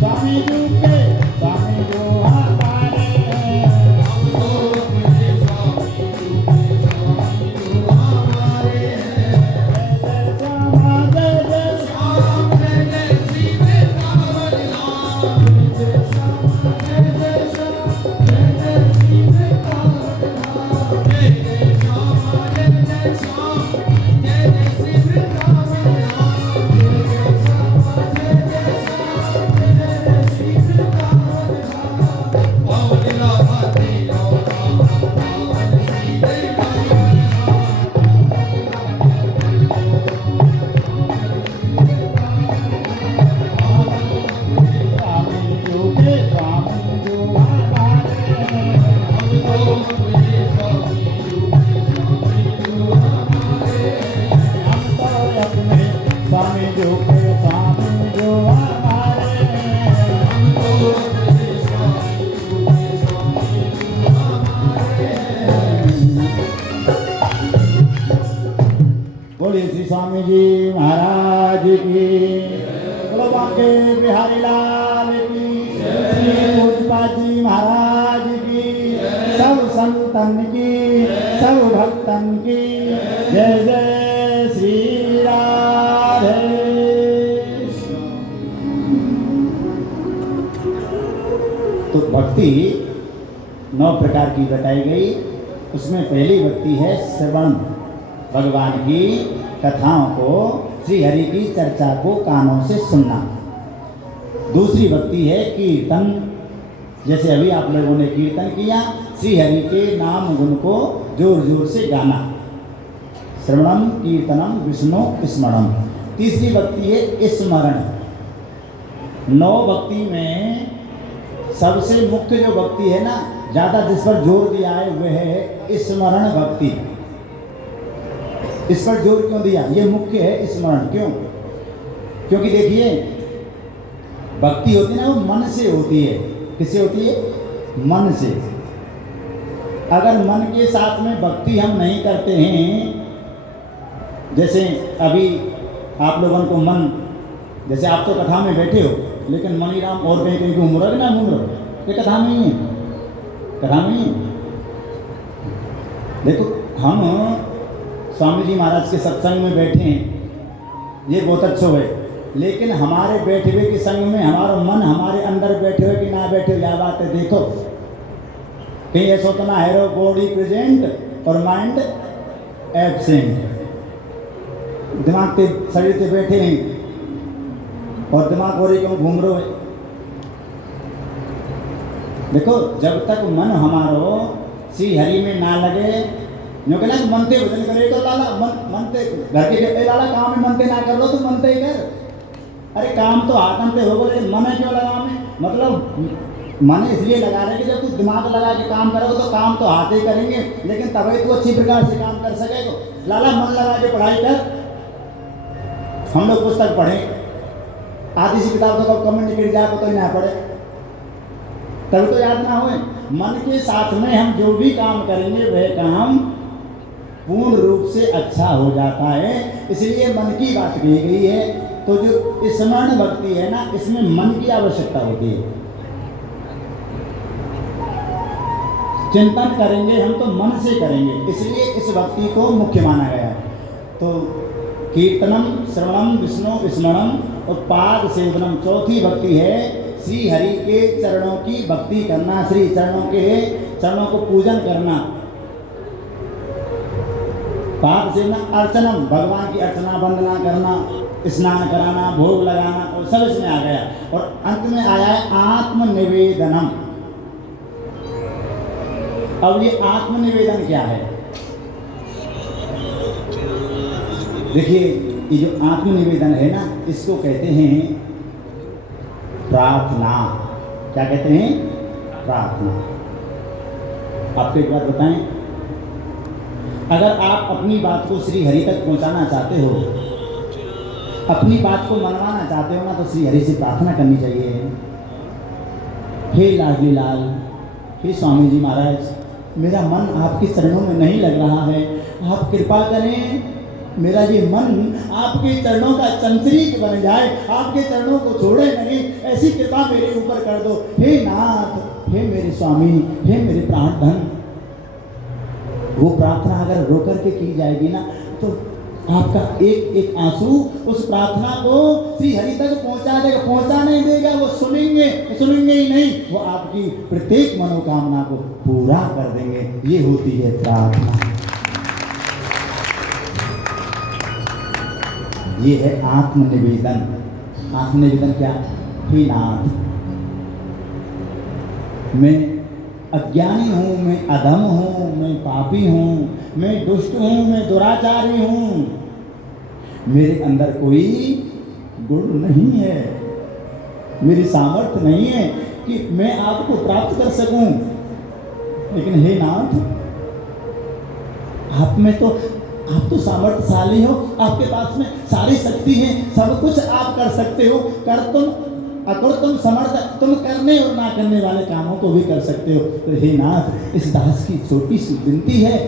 स्वामी जी के स्वामी जो हमारे बोलिए श्री स्वामी जी महाराज की, बोलो बांके बिहारी लाल की, श्री पूजपाद जी महाराज की, सब संतन की, सब भक्तन की जय जय श्री राधे। तो भक्ति 9 प्रकार की बताई गई। उसमें पहली भक्ति है श्रवण, भगवान की कथाओं को, श्री हरि की चर्चा को कानों से सुनना। दूसरी भक्ति है कीर्तन, जैसे अभी आप लोगों ने कीर्तन किया, श्री हरि के नाम गुण को जोर जोर से गाना। श्रवणम कीर्तनम विष्णु स्मरणम। तीसरी भक्ति है स्मरण। 9 भक्ति में सबसे मुख्य जो भक्ति है ना, ज़्यादा जिस पर जोर दिया है वह है स्मरण भक्ति। इस पर जोर क्यों दिया? ये मुख्य है स्मरण। क्यों? क्योंकि देखिए भक्ति होती है ना, वो मन से होती है। किससे होती है? मन से। अगर मन के साथ में भक्ति हम नहीं करते हैं, जैसे अभी आप लोगों को मन, जैसे आप तो कथा में बैठे हो लेकिन मनीराम और कहीं कहीं घूम रहे ना घूम रहे, ये कथा में ही है, कथा में ही है। देखो हम स्वामी जी महाराज के सत्संग में बैठे हैं, ये बहुत अच्छा है, लेकिन हमारे बैठे हुए के संग में हमारा मन हमारे अंदर बैठे हुए कि ना बैठे हुए, क्या बात है? देखो कहीं ऐसा तो ना है बॉडी प्रेजेंट और माइंड एब्सेंट। दिमाग के शरीर से बैठे हैं और दिमाग और क्यों घूम रहे है। देखो जब तक मन हमारो श्री हरि में ना लगे, जो कहना मनते भजन करे तो लाला मनते घर के लाला काम में मनते ना कर लो तो मनते ही कर। अरे काम तो हाथ पे होगा, लेकिन मन क्यों लगा में? मतलब मन इसलिए लगा रहे कि जब तू दिमाग लगा के काम करोगे तो काम तो हाथ ही करेंगे, लेकिन तभी तो अच्छी प्रकार से काम कर सकेगा। लाला मन लगा के पढ़ाई कर। हम लोग पुस्तक पढ़े, आधी सी किताब तो कमेंट गिर जाए तो ही ना पढ़े, तभी तो याद ना होए। मन के साथ में हम जो भी काम करेंगे वह काम पूर्ण रूप से अच्छा हो जाता है, इसलिए मन की बात कही गई है। तो जो स्मरण भक्ति है ना, इसमें मन की आवश्यकता होती है। चिंतन करेंगे हम तो मन से करेंगे, इसलिए इस भक्ति को मुख्य माना गया है। तो कीर्तनम श्रवणम विष्णु स्मरणम और पाद सेवनम, चौथी भक्ति है श्री हरि के चरणों की भक्ति करना, श्री चरणों को पूजन करना। पाद सेवनम अर्चनम, भगवान की अर्चना वंदना करना, स्नान कराना, भोग लगाना, और सब इसमें आ गया। और अंत में आया है आत्मनिवेदनम। अब ये आत्मनिवेदन क्या है? देखिए ये जो आत्मनिवेदन है ना, इसको कहते हैं प्रार्थना। क्या कहते हैं? प्रार्थना। आपको एक बात बताएं, अगर आप अपनी बात को श्री हरि तक पहुंचाना चाहते हो, अपनी बात को मनवाना चाहते हो ना, तो श्री हरि से प्रार्थना करनी चाहिए। हे लाडली लाल, हे स्वामी जी महाराज, मेरा मन आपके चरणों में नहीं लग रहा है, आप कृपा करें मेरा ये मन आपके चरणों का चंचरीक बन जाए, आपके चरणों को छोड़े नहीं, ऐसी कृपा मेरे ऊपर कर दो। हे नाथ, हे मेरे स्वामी, हे मेरे प्राण धन। वो प्रार्थना अगर रो करके की जाएगी ना, तो आपका एक एक आंसू उस प्रार्थना को श्री हरि तक पहुंचा देगा। पहुंचा नहीं देगा, वो सुनेंगे ही नहीं, वो आपकी प्रत्येक मनोकामना को पूरा कर देंगे। ये होती है प्रार्थना। ये है आत्मनिवेदन। आत्मनिवेदन क्या? हे नाथ, मैं अज्ञानी हूँ, मैं अधम हूँ, मैं पापी हूँ, मैं दुष्ट हूँ, मैं दुराचारी हूँ, मेरे अंदर कोई गुण नहीं है, मेरी सामर्थ्य नहीं है कि मैं आपको प्राप्त कर सकूं। लेकिन हे नाथ, आप तो सामर्थ्यशाली हो, आपके पास में सारी शक्ति है, सब कुछ आप कर सकते हो। तुम समर्थ, तुम करने और ना करने वाले कामों को भी कर सकते हो। तो हे नाथ, इस दास की छोटी सी विनती है,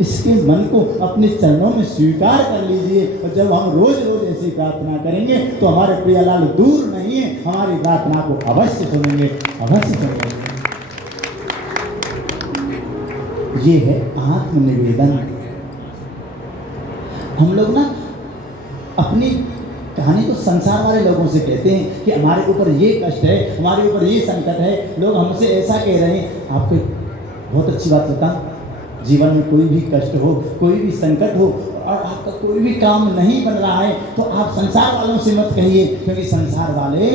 इसके मन को अपने चरणों में स्वीकार कर लीजिए। और जब हम रोज रोज ऐसी प्रार्थना करेंगे तो हमारे प्रियलाल दूर नहीं है, हमारी प्रार्थना को अवश्य सुनेंगे, अवश्य सुनेंगे। ये है आत्मनिवेदन। हम लोग ना अपनी कहानी को संसार वाले लोगों से कहते हैं कि हमारे ऊपर ये कष्ट है, हमारे ऊपर ये संकट है। लोग हमसे ऐसा कह रहे हैं। आपको बहुत अच्छी बात बताऊं, जीवन में कोई भी कष्ट हो, कोई भी संकट हो और आपका कोई भी काम नहीं बन रहा है तो आप संसार वालों से मत कहिए, क्योंकि संसार वाले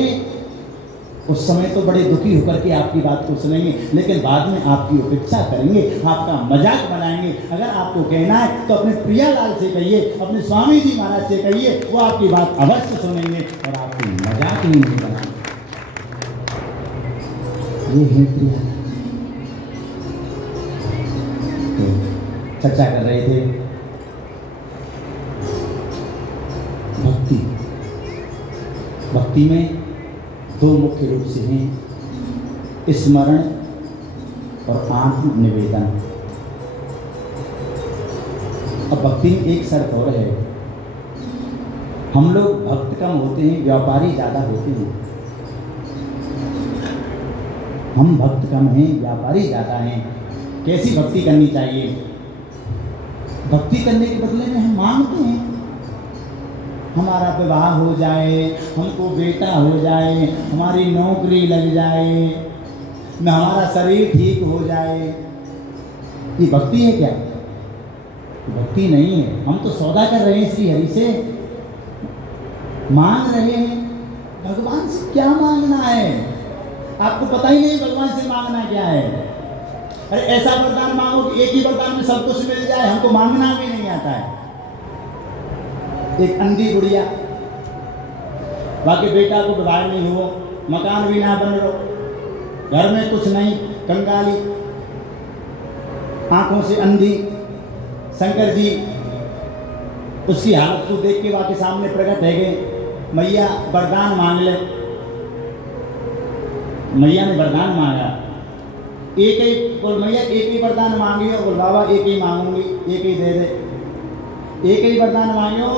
उस समय तो बड़े दुखी होकर के आपकी बात को सुनेंगे, लेकिन बाद में आपकी उपेक्षा करेंगे, आपका मजाक बनाएंगे। अगर आपको कहना है तो अपने प्रियालाल से कहिए, अपने स्वामी जी महाराज से कहिए, वो आपकी बात अवश्य सुनेंगे और आपकी मजाक ही नहीं बनाएंगे। ये है प्रियालाल। तो चर्चा कर रहे थे भक्ति। भक्ति में दो मुख्य रूप से हैं, स्मरण और आत्मनिवेदन। अब भक्ति में एक शर्त और है, हम लोग भक्त कम होते हैं, व्यापारी ज़्यादा होते हैं। हम भक्त कम हैं, व्यापारी ज़्यादा हैं। कैसी भक्ति करनी चाहिए? भक्ति करने के बदले में हम मांगते हैं हमारा विवाह हो जाए, हमको बेटा हो जाए, हमारी नौकरी लग जाए, हमारा शरीर ठीक हो जाए। ये भक्ति है क्या? भक्ति नहीं है। हम तो सौदा कर रहे हैं श्री हरि से, मांग रहे हैं। भगवान से क्या मांगना है? आपको पता ही नहीं भगवान से मांगना क्या है। अरे ऐसा वरदान मांगो कि एक ही वरदान में सब कुछ मिल जाए, हमको मांगना भी नहीं आता है। एक अंधी गुड़िया, बाकी बेटा को विवाह नहीं हुआ, मकान भी ना बन रहो, घर में कुछ नहीं, कंगाली, आंखों से अंधी। शंकर जी उसकी हालत को देख के वाके सामने प्रकट है गए, मैया वरदान मांग ले। मैया ने वरदान मांगा, एक ही बोल मैया एक ही वरदान मांगी हो। बोल बाबा एक ही मांगूंगी, एक ही दे दे। एक ही वरदान मांगो,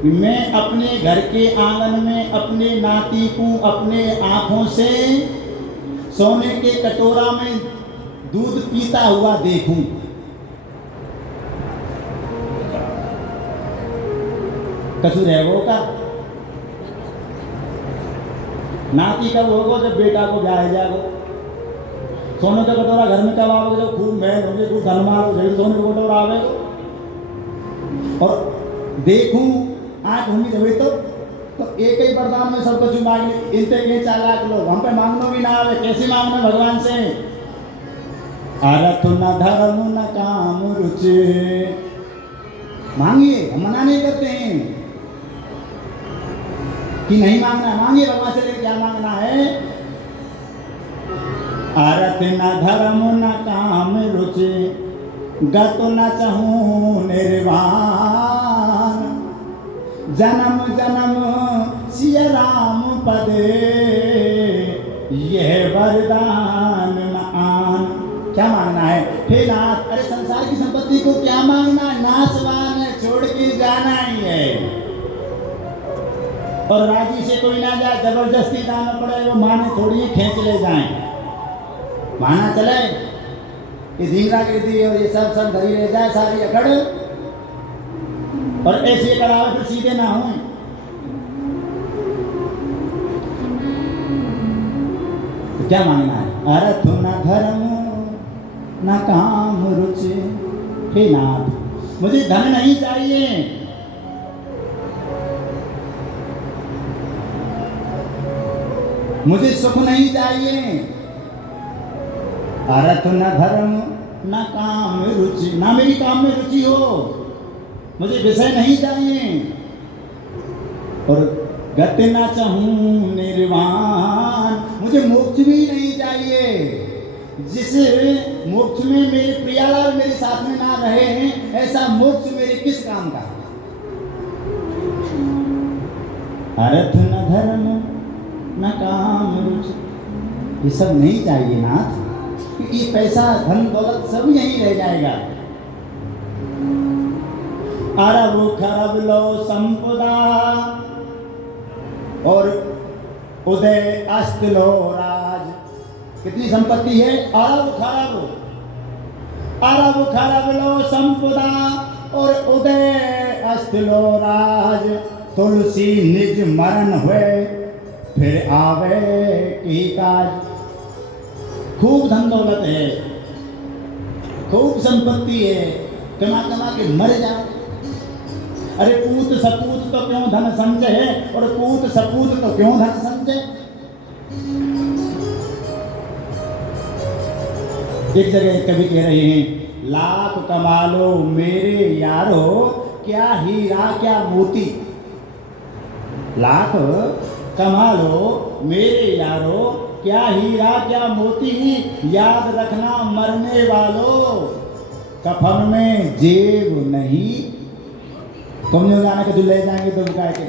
मैं अपने घर के आंगन में अपने नाती को अपने आंखों से सोने के कटोरा में दूध पीता हुआ देखूं। कसूर है वो का? नाती कब होगा? जब बेटा को ब्याह जाएगा। सोने का कटोरा घर में कब आओगे? जब खूब बहन होगी, खूब धनमाल हो जाएगी, सोने का कटोरा आवेगा। और देखूं आँख होंगी जब तो एक ही वरदान में सब कुछ मांग ली। इनते के चालाक लोग, हम पे मांगनो भी ना आवे, कैसे मांगना भगवान से? अर्थ न धर्म न काम रुचि। मांगिए, हम मना नहीं करते हैं कि नहीं मांगना, मांगिए भगवान से। लेकिन क्या मांगना है? अर्थ न धर्म न काम रुचि, गत न चाहूं निर्वाण, जन्म जन्म सिया राम पदे, यह वरदान न आन। क्या मांगना है? हे नाथ, अरे संसार की संपत्ति को क्या मांगना? नाशवान है, छोड़ के जाना ही है। और राजी से कोई ना जाए, जबरदस्ती जाना पड़े, वो माने थोड़ी खींच ले जाए। माना चले ये धींगरा गिरती और ये सब धरी रह जाए सारी अकड़, और ऐसे करावे तो सीधे ना हो। तो क्या मांगना है? अर्थ न धर्म न काम रुचि। हे नाथ, मुझे धन नहीं चाहिए, मुझे सुख नहीं चाहिए। अर्थ न धर्म न काम रुचि, ना मेरी काम में रुचि हो, मुझे विषय नहीं चाहिए। और गति न चाहूं निर्वाण, मुझे मोक्ष भी नहीं चाहिए। जिस मोक्ष में मेरे प्रियालाल मेरे साथ में ना रहे हैं, ऐसा मोक्ष मेरे किस काम का? अर्थ न धर्म न काम रुचि, ये सब नहीं चाहिए नाथ। ये पैसा धन दौलत सब यहीं रह जाएगा। अरब खरब लो संपदा और उदय अस्त लो राज। कितनी संपत्ति है? अरब खरब लो संपदा और उदय अस्त लो राज। तुलसी निज मरण हुए फिर आवे की काज। खूब धन दौलत है, खूब संपत्ति है, कमा कमा के मर जाओ। अरे पूत सपूत तो क्यों धन संचय है, और पूत सपूत तो क्यों धन संचय। एक जगह कवि कह रहे हैं, लाख कमा लो मेरे यारो क्या हीरा क्या मोती। लाख कमा लो मेरे यारो क्या हीरा क्या मोती। याद रखना मरने वालों कफन में जेब नहीं। तुम नहीं जाना कि तू ले जाएंगे तो बुकाए के।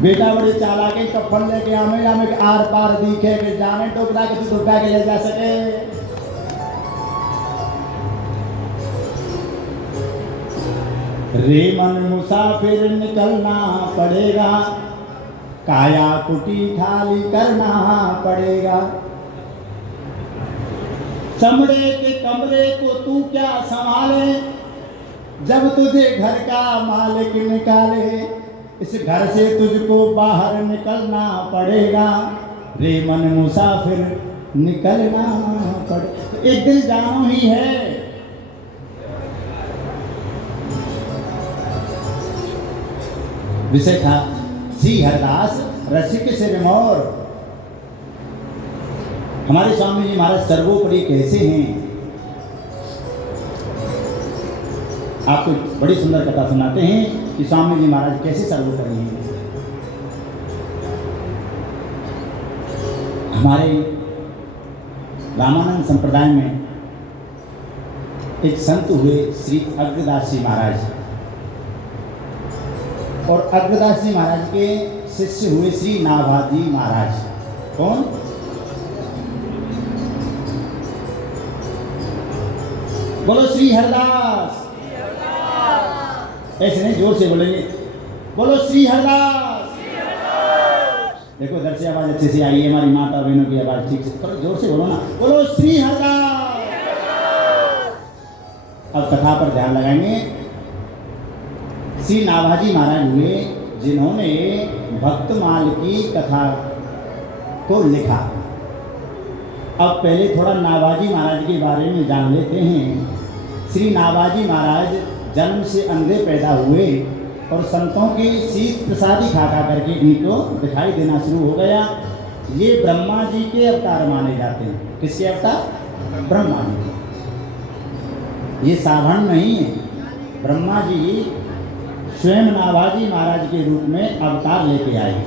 बेटा बड़े चालाक है, कफन लेके आमे के आर पार दिखे के जाने तो बुला के तू दुबका के ले जा सके। रे मन मुसाफिर निकलना पड़ेगा, काया कुटी खाली करना पड़ेगा। चमड़े के कमरे को तू क्या संभाले, जब तुझे घर का मालिक निकाले। इस घर से तुझको बाहर निकलना पड़ेगा, रे मन मुसाफिर निकलना पड़ेगा। एक दिन जानो ही है। विषय था श्री हरदास रसिक सिरमौर। हमारे स्वामी जी महाराज सर्वोपरि कैसे हैं। आपको बड़ी सुंदर कथा सुनाते हैं कि स्वामी जी महाराज कैसे सर्वोपरि हैं। हमारे रामानंद संप्रदाय में एक संत हुए श्री अग्रदास जी महाराज, और अग्रदास जी महाराज के शिष्य हुए श्री नाभाजी महाराज। कौन? बोलो श्री हरदास। ऐसे नहीं, जोर से बोलेंगे, बोलो श्री हरदास। देखो इधर से आवाज अच्छे से आई है, हमारी माता बहनों की आवाज ठीक से, थोड़ा जोर से बोलो ना, बोलो श्री हरदास। अब कथा पर ध्यान लगाएंगे। श्री नाभाजी महाराज हुए जिन्होंने भक्तमाल की कथा को लिखा। अब पहले थोड़ा नाभाजी महाराज के बारे में जान लेते हैं। श्री नाभाजी महाराज जन्म से अंधे पैदा हुए और संतों की शीत प्रसादी खा करके इनको दिखाई देना शुरू हो गया। ये ब्रह्मा जी के अवतार माने जाते हैं। किसके अवतार? ब्रह्मा जी। ये साधारण नहीं है, ब्रह्मा जी स्वयं नाभाजी महाराज के रूप में अवतार लेके आए।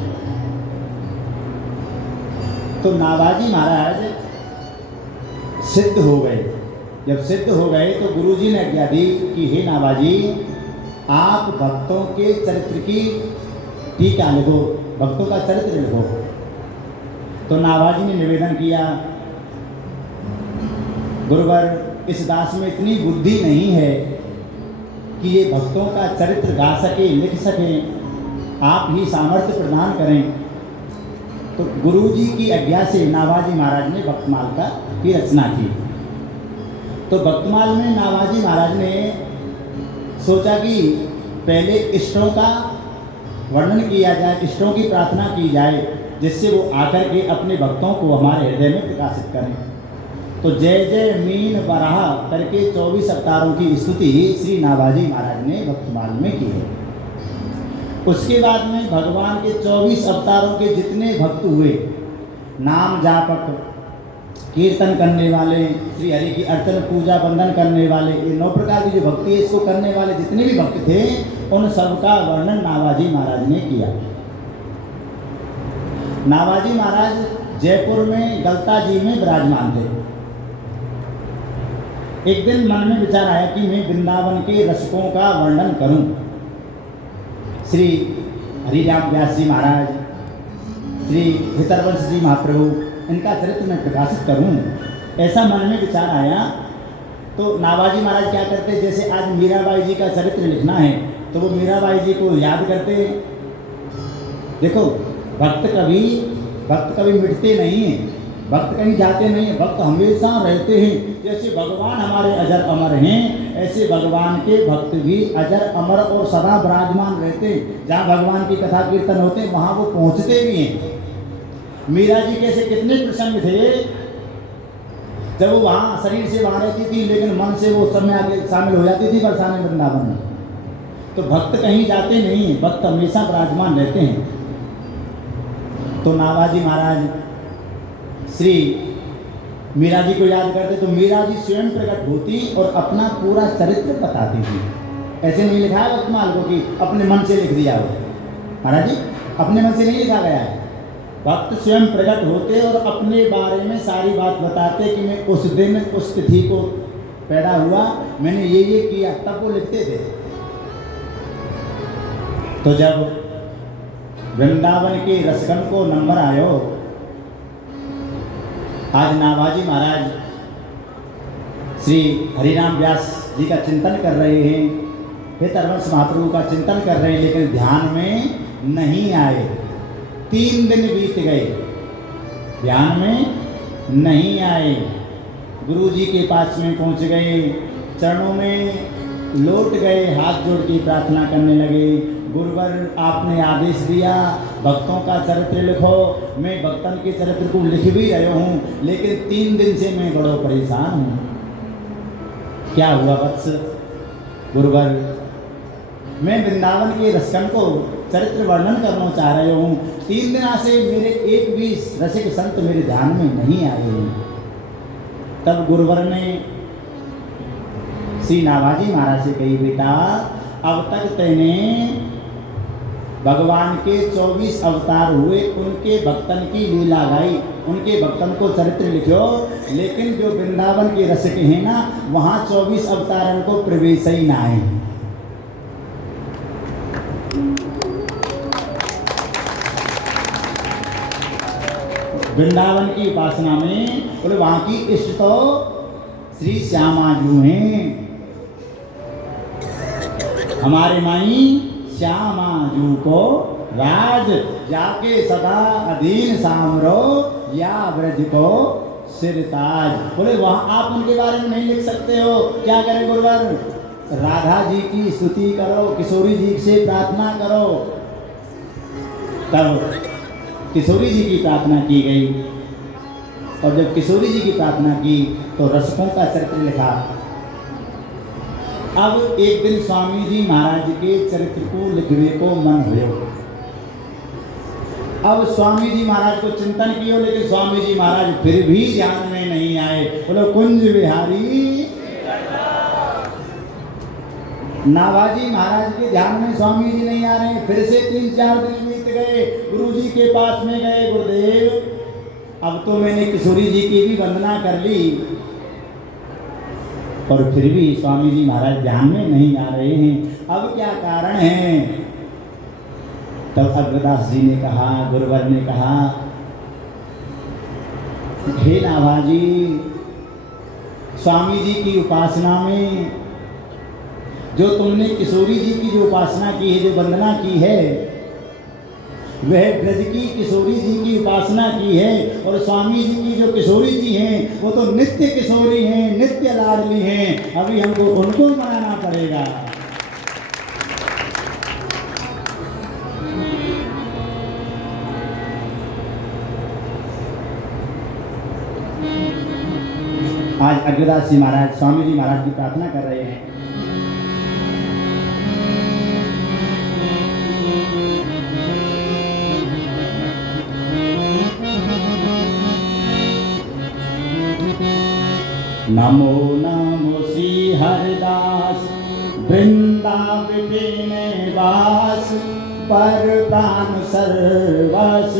तो नाभाजी महाराज सिद्ध हो गए। जब सिद्ध हो गए तो गुरुजी ने आज्ञा दी कि हे नाभाजी, आप भक्तों के चरित्र की टीका लिखो, भक्तों का चरित्र लिखो। तो नाभाजी ने निवेदन किया, गुरुवर, इस दास में इतनी बुद्धि नहीं है कि ये भक्तों का चरित्र गा सके, लिख सके, आप ही सामर्थ्य प्रदान करें। तो गुरुजी की आज्ञा से नाभाजी महाराज ने भक्तमाल की रचना की। तो भक्तमाल में नाभाजी महाराज ने सोचा कि पहले इष्टों का वर्णन किया जाए, इष्टों की प्रार्थना की जाए, जिससे वो आकर के अपने भक्तों को हमारे हृदय में प्रकाशित करें। तो जय जय मीन बराह करके 24 अवतारों की स्तुति श्री नाभाजी महाराज ने भक्तमाल में की है। उसके बाद में भगवान के 24 अवतारों के जितने भक्त हुए, नाम जापक, कीर्तन करने वाले, श्री हरि की अर्चन पूजा बंदन करने वाले, ये 9 प्रकार की जो भक्ति है इसको करने वाले जितने भी भक्त थे, उन सबका वर्णन नाभाजी महाराज ने किया। नाभाजी महाराज जयपुर में गलता जी में विराजमान थे। एक दिन मन में विचार आया कि मैं वृंदावन के रसकों का वर्णन करूं। श्री हरिराम व्यास जी महाराज, श्री भितरवंश जी महाप्रभु, इनका चरित्र मैं प्रकाशित करूं। ऐसा मन में विचार आया तो नाभाजी महाराज क्या करते, जैसे आज मीराबाई जी का चरित्र लिखना है तो वो मीराबाई जी को याद करते हैं। देखो भक्त कभी मिटते नहीं हैं, भक्त कहीं जाते नहीं हैं, भक्त हमेशा रहते हैं। जैसे भगवान हमारे अजर अमर हैं, ऐसे भगवान के भक्त भी अजर अमर और सदा विराजमान रहते हैं। जहाँ भगवान की कथा कीर्तन होते हैं वहाँ वो पहुँचते भी हैं। मीरा जी कैसे कितने प्रसन्न थे जब वो वहाँ शरीर से वहाँ रहती थी, लेकिन मन से वो सब में आगे शामिल हो जाती थी बरसाने वृंदावन में। तो भक्त कहीं जाते नहीं हैं, भक्त हमेशा विराजमान रहते हैं। तो नाभाजी महाराज श्री मीरा जी को याद करते तो मीरा जी स्वयं प्रकट होती और अपना पूरा चरित्र बताती थी। ऐसे नहीं लिखा है वक्तमाल को कि अपने मन से लिख दिया हो, महाराज जी अपने मन से नहीं लिखा गया है। भक्त स्वयं प्रकट होते और अपने बारे में सारी बात बताते कि मैं उस दिन उस तिथि को पैदा हुआ, मैंने ये किया, तब वो लिखते थे। तो जब वृंदावन के रसगन को नंबर आयो, आज नाभाजी महाराज श्री हरिराम व्यास जी का चिंतन कर रहे हैं, हितरवंश महाप्रभु का चिंतन कर रहे हैं, लेकिन ध्यान में नहीं आए। 3 दिन बीत गए, ध्यान में नहीं आए। गुरु जी के पास में पहुंच गए, चरणों में लौट गए, हाथ जोड़ के प्रार्थना करने लगे। गुरुवर आपने आदेश दिया भक्तों का चरित्र लिखो, मैं भक्तन के चरित्र को लिख भी रहा हूँ, लेकिन 3 दिन से मैं बड़ा परेशान हूँ। क्या हुआ वत्स? गुरुवर मैं वृंदावन के रसगन को चरित्र वर्णन करना चाह रहा हूँ, 3 दिन से मेरे एक भी रसिक संत मेरे ध्यान में नहीं आए हैं। तब गुरुवर ने श्री नाभाजी महाराज से कही, बेटा अब तक तेने भगवान के 24 अवतार हुए, उनके भक्तन की लीला गाई, उनके भक्तन को चरित्र लिखो, लेकिन जो वृंदावन के रसिक हैं ना, वहाँ 24 अवतारों को प्रवेश ही ना है। वृंदावन की उपासना में बोले वहाँ की इष्ट तो श्री श्यामा जू हैं, हमारे माई श्यामा जू को राज जाके सदा अधीन सामरो या ब्रज को सिरताज। बोले वहाँ आप उनके बारे में नहीं लिख सकते हो, क्या करें गुरुवर? राधा जी की स्तुति करो, किशोरी जी से प्रार्थना करो। तब किशोरी जी की प्रार्थना की गई, और जब किशोरी जी की प्रार्थना की तो रसकों का चरित्र लिखा। अब एक दिन स्वामी जी महाराज के चरित्र को लिखने को मन हुए। अब स्वामी जी महाराज को चिंतन किया, लेकिन स्वामी जी महाराज फिर भी ध्यान में नहीं आए। बोलो कुंज बिहारी। नाभाजी महाराज के ध्यान में स्वामी जी नहीं आ रहे। फिर से 3-4 दिन बीत गए, गुरु जी के पास में गए, गुरुदेव अब तो मैंने किशोरी जी की भी वंदना कर ली, और फिर भी स्वामी जी महाराज ध्यान में नहीं आ रहे हैं, अब क्या कारण है? तब अग्रदास जी ने कहा, गुरुवर ने कहा, हे नाभाजी, स्वामी जी की उपासना में जो तुमने किशोरी जी की जो उपासना की है, जो वंदना की है, वह ब्रज की किशोरी जी की उपासना की है, और स्वामी जी की जो किशोरी जी हैं वो तो नित्य किशोरी हैं, नित्य लाडली हैं। अभी हमको उनको मनाना पड़ेगा। आज अग्रदास जी महाराज स्वामी जी महाराज की प्रार्थना कर रहे हैं। नमो नमो श्री हरिदास वृंदावन वास, पर प्राण सर्वस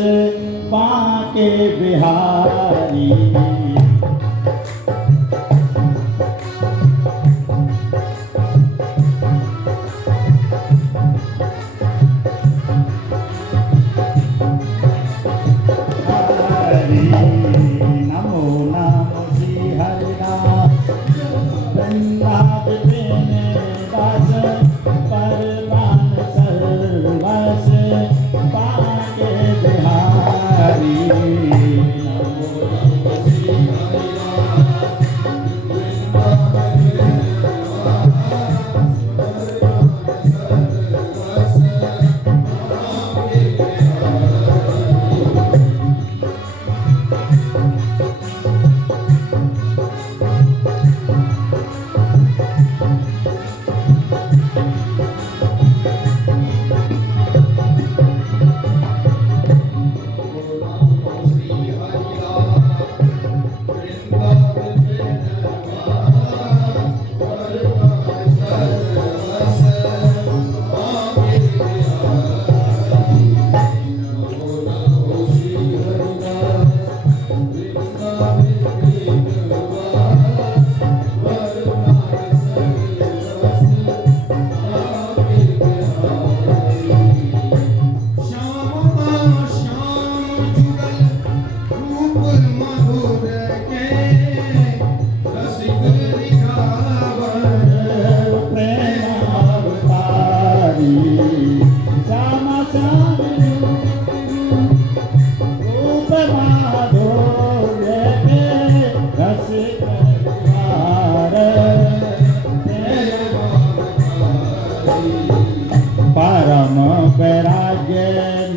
बाके बिहारी। नमो नमो श्री हरिदास परम वैराग्य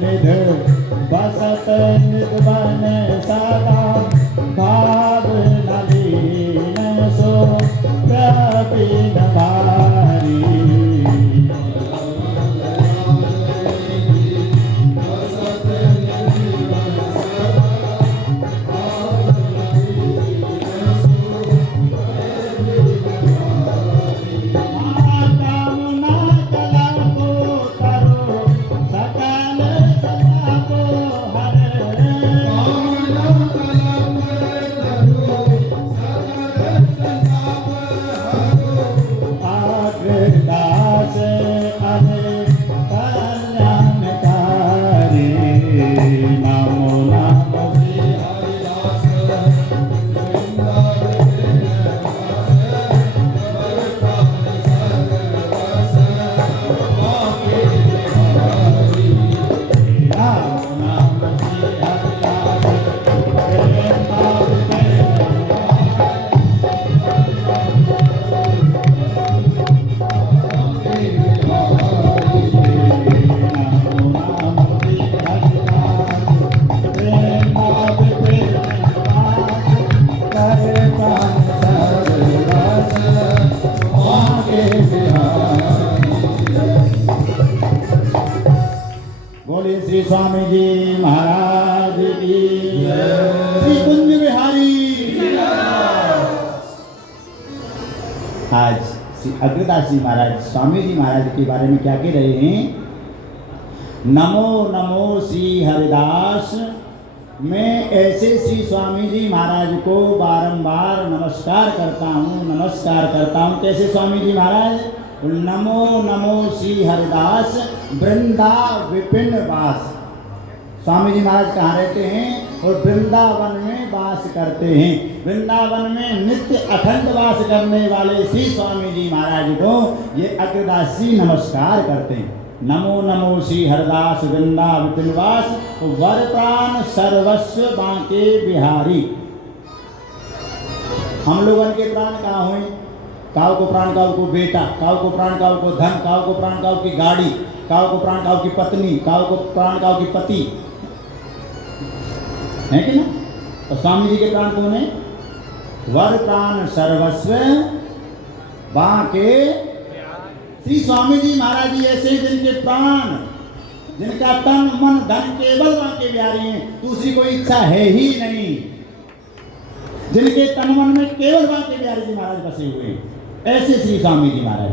निध बसत निधन सदा भाव नवीन सो प्रवीण भारी बोलिए श्री स्वामी जी महाराज की श्री कुंज बिहारी। आज श्री अग्रदास जी महाराज स्वामी जी महाराज के बारे में क्या कह रहे हैं? नमो नमो श्री हरिदास। मैं ऐसे श्री स्वामी जी महाराज को बारंबार नमस्कार करता हूँ। कैसे स्वामी जी महाराज? नमो नमो श्री हरिदास वृंदा विपिन वास। स्वामी जी महाराज कहाँ रहते हैं? और वृंदावन में वास करते हैं। वृंदावन में नित्य अखंड वास करने वाले श्री स्वामी जी महाराज को ये अग्रदास जी नमस्कार करते हैं। नमो नमो श्री हरिदास वृंदा विपिन वास वर प्राण सर्वस्व बांके बिहारी। हम लोगों के प्राण कहाँ हुए? काव को प्राण काव को बेटा, काव को प्राण काव को धन, काव को प्राण काव की गाड़ी, काव को प्राण काव की पत्नी, काव को प्राण काव की पति, है कि ना? तो स्वामी जी के प्राण कौन है? वर प्राण सर्वस्व बांके श्री स्वामी जी महाराज जी ऐसे जिनके प्राण, जिनका तन मन धन केवल बांके बिहारी हैं, दूसरी कोई इच्छा है ही नहीं। जिनके तन मन में केवल बांके बिहारी जी महाराज बसे हुए हैं, ऐसे श्री स्वामी जी महाराज।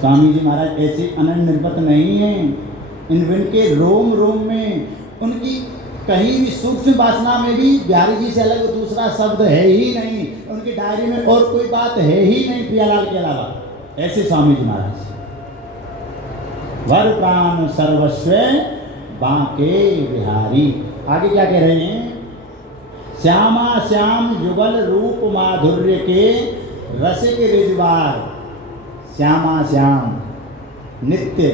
स्वामी जी महाराज ऐसे अनन्य निर्पत नहीं है। इनके रोम रोम में, उनकी कहीं भी सूक्ष्म वासना में भी बिहारी जी से अलग दूसरा शब्द है ही नहीं। उनकी डायरी में और कोई बात है ही नहीं प्रियालाल के अलावा। ऐसे स्वामी जी महाराज वर प्राण सर्वस्व बांके बिहारी। आगे क्या कह रहे हैं? श्यामा श्याम युगल रूप माधुर्य के रसिक रिजवार। श्यामा श्याम नित्य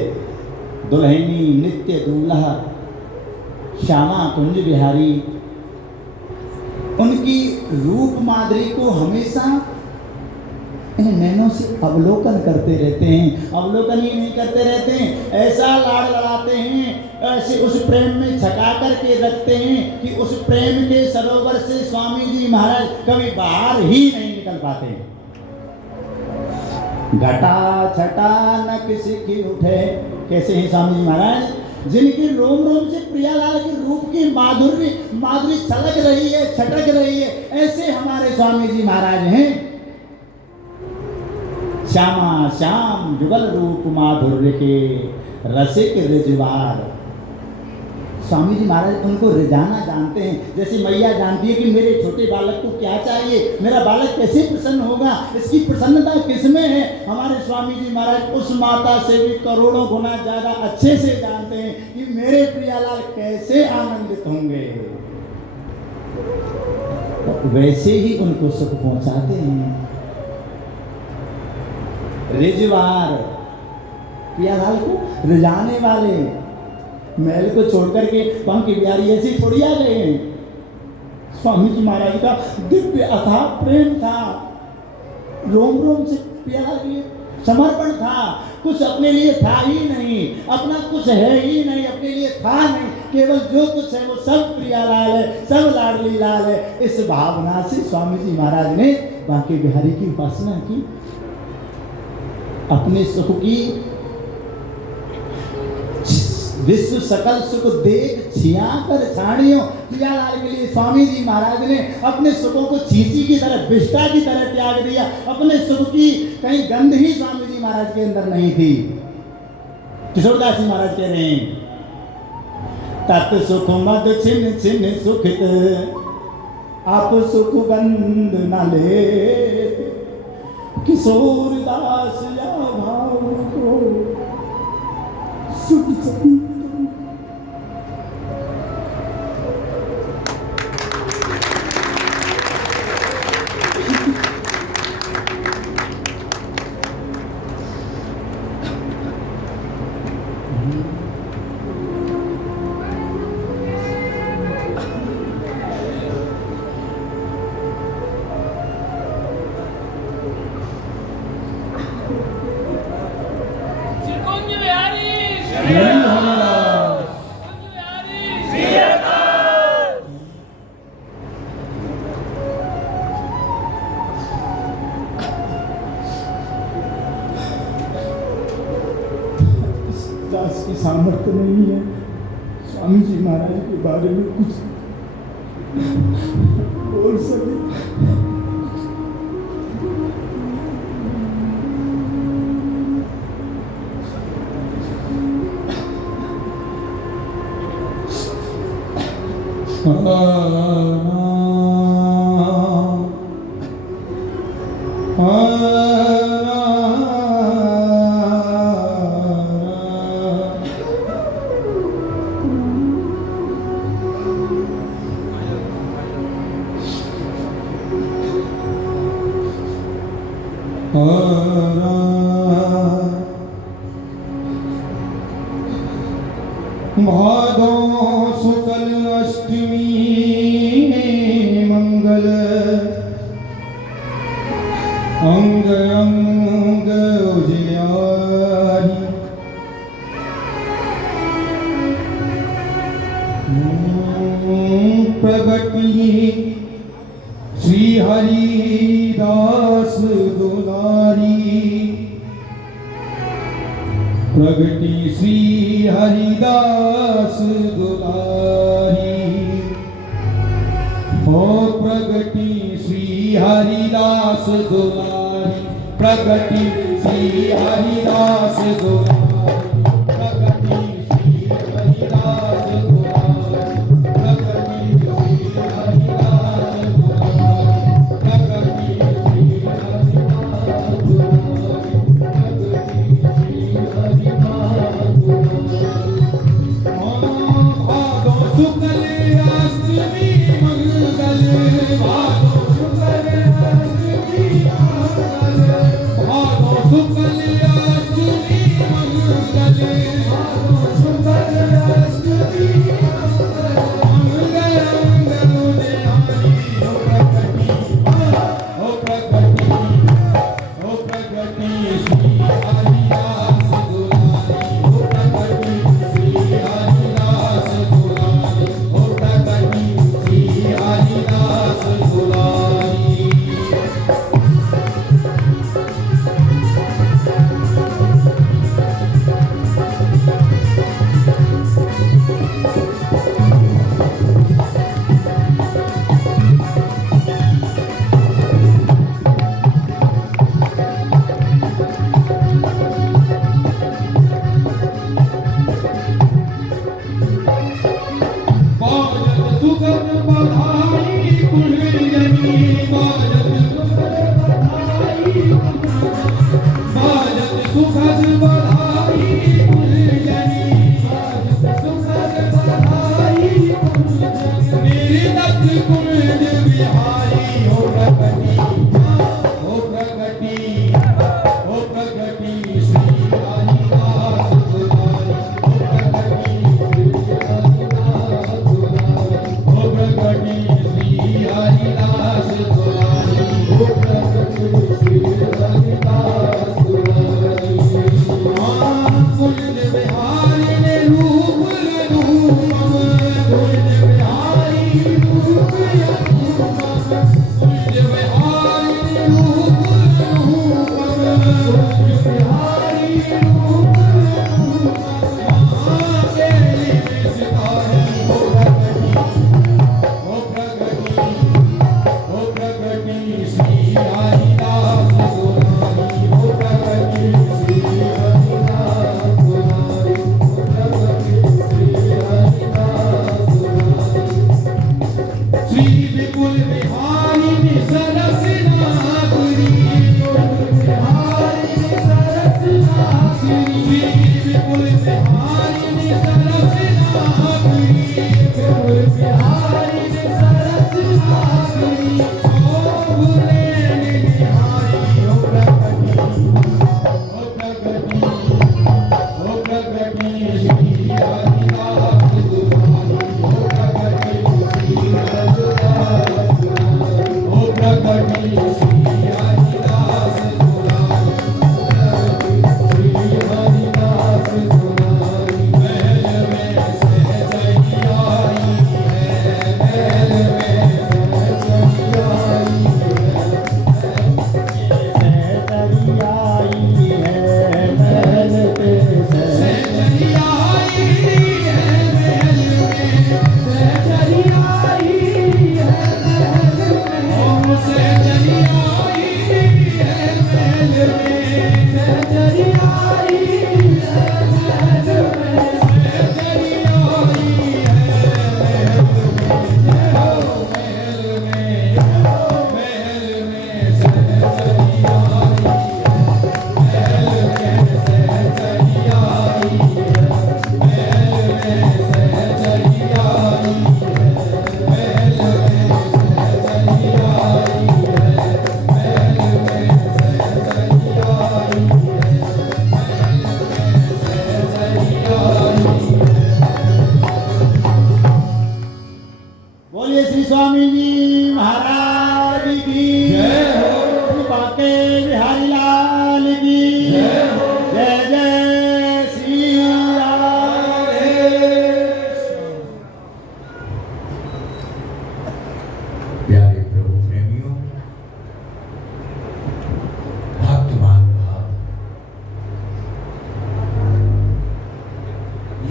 दुल्हनी, नित्य दूल्हा श्यामा कुंज बिहारी। उनकी रूप माधुरी को हमेशा इन नैनों से अवलोकन करते रहते हैं। अवलोकन ही नहीं करते रहते हैं, ऐसा लाड़ लड़ाते हैं, ऐसे उस प्रेम में छका करके रखते हैं कि उस प्रेम के सरोवर से स्वामी जी महाराज कभी बाहर ही नहीं निकल पाते। घटा छटा न किसी की उठे। कैसे हैं स्वामी जी महाराज? जिनकी रोम रोम से प्रियालाल के रूप की माधुरी छलक रही है, छटक रही है, ऐसे हमारे स्वामी जी महाराज हैं। श्यामा श्याम जुगल रूप माधुर्य के रसिक रिजवार। स्वामी जी महाराज उनको रिझाना जानते हैं, जैसे मैया जानती है कि मेरे छोटे बालक को क्या चाहिए, मेरा बालक कैसे प्रसन्न होगा, इसकी प्रसन्नता किसमें है। हमारे स्वामी जी महाराज उस माता से भी करोड़ों गुना ज्यादा अच्छे से जानते हैं कि मेरे प्रियालाल कैसे आनंदित होंगे, वैसे ही उनको सुख पहुंचाते हैं। रिजवार, प्रियालाल को रिझाने वाले, महल को छोड़कर के बांके बिहारी ऐसे थोड़ी आ गए हैं। स्वामी जी महाराज का दिव्य अथाह प्रेम था, रोम रोम से प्यार के लिए समर्पण था, कुछ अपने लिए था ही नहीं, अपना कुछ है ही नहीं, अपने लिए था नहीं, केवल जो कुछ है वो सब प्रियालाल है, सब लाडली लाल है। इस भावना से स्वामी जी महाराज ने बांके बिहारी की उपासना की, अपने सुख की विश्व सकल सुख देख छिया कर छाड़ियों। प्रियालाल के लिए स्वामी जी महाराज ने अपने सुखों को चींची की तरह, विष्टा की तरह त्याग दिया। अपने सुख की कहीं गंध ही स्वामी जी महाराज के अंदर नहीं थी। किशोरदास जी महाराज कह रहे हैं, तत् सुख मद छिन छिन सुखित आप सुख गंध न ले। किशोरदास या भाव को सुख सकी। दास की सामर्थ्य नहीं है स्वामी जी महाराज के बारे में कुछ बोल सके। भादो शुक्ल अष्टमी मंगल अंग अंग उजियारी। प्रगति श्री हरिदास दुलारी। प्रगति श्री हरिदास दुलारी। हो प्रगति श्री हरिदास दुलारी। प्रगति श्री हरिदास दुलारी। प्रगति श्री हरिदास दुलारी। प्रगति श्री हरिदास दुलारी। प्रगति श्री हरिदास दुलारी। भादो शुक्ल अष्टमी मंगल। भादो शुक्ल अष्टमी मंगल। भादो शुक्ल अष्टमी मंगल। पूज्य बिहारी रूप रूपम पूज्य बिहारी रूप रूपम महादेवी में सितारी हो प्रगति श्री हरिदास गुनारी हो प्रगति श्री हरिदास गुनारी हो प्रगति श्री हरिदास गुनारी श्री विपुल बिहारी सरस नागरी बिहारी सरस नागरी श्री विपुल बिहारी सरस नागरी विपुल बिहारी सरस नागरी शोभने निहारी हो प्रगति श्री हरिदास गुनारी हो प्रगति श्री हरिदास गुनारी हो प्रगति श्री हरिदास गुनारी श्री हरिदास गुनारी महल में सहजैयाई है महल में सहजैयाई बोलिए श्री स्वामी जी महाराज की जय हो। श्री बांके बिहारी लाल की जय हो। जय जय श्री राधे। प्यारे प्रभु प्रेमियों, भक्तमान भाव,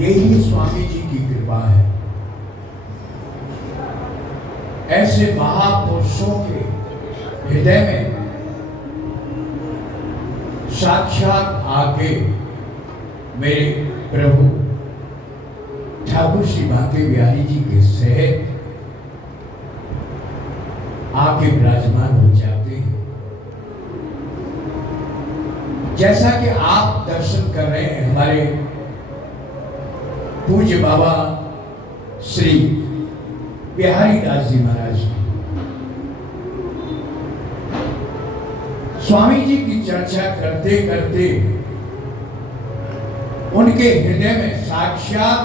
यही स्वामी जी की कृपा है। ऐसे महापुरुषों के हृदय में साक्षात आके मेरे प्रभु ठाकुर श्री बांके बिहारी जी के सहज आके विराजमान हो जाते हैं। जैसा कि आप दर्शन कर रहे हैं हमारे पूज्य बाबा श्री बिहारी दास जी महाराज, स्वामी जी की चर्चा करते करते उनके हृदय में साक्षात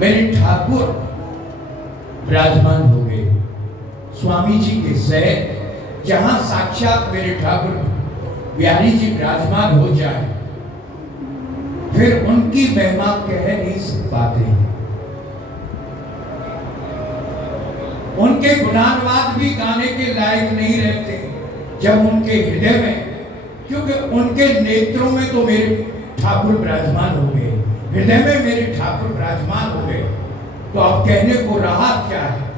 मेरे ठाकुर विराजमान हो गए। स्वामी जी के सहज जहां साक्षात मेरे ठाकुर बिहारी जी विराजमान हो जाए, फिर उनकी महिमा कह नहीं पाते। उनके गुणानुवाद भी गाने के लायक नहीं रहते जब उनके हृदय में, क्योंकि उनके नेत्रों में तो मेरे ठाकुर विराजमान हो गए, हृदय में मेरे ठाकुर विराजमान हो गए, तो अब कहने को रहा क्या है।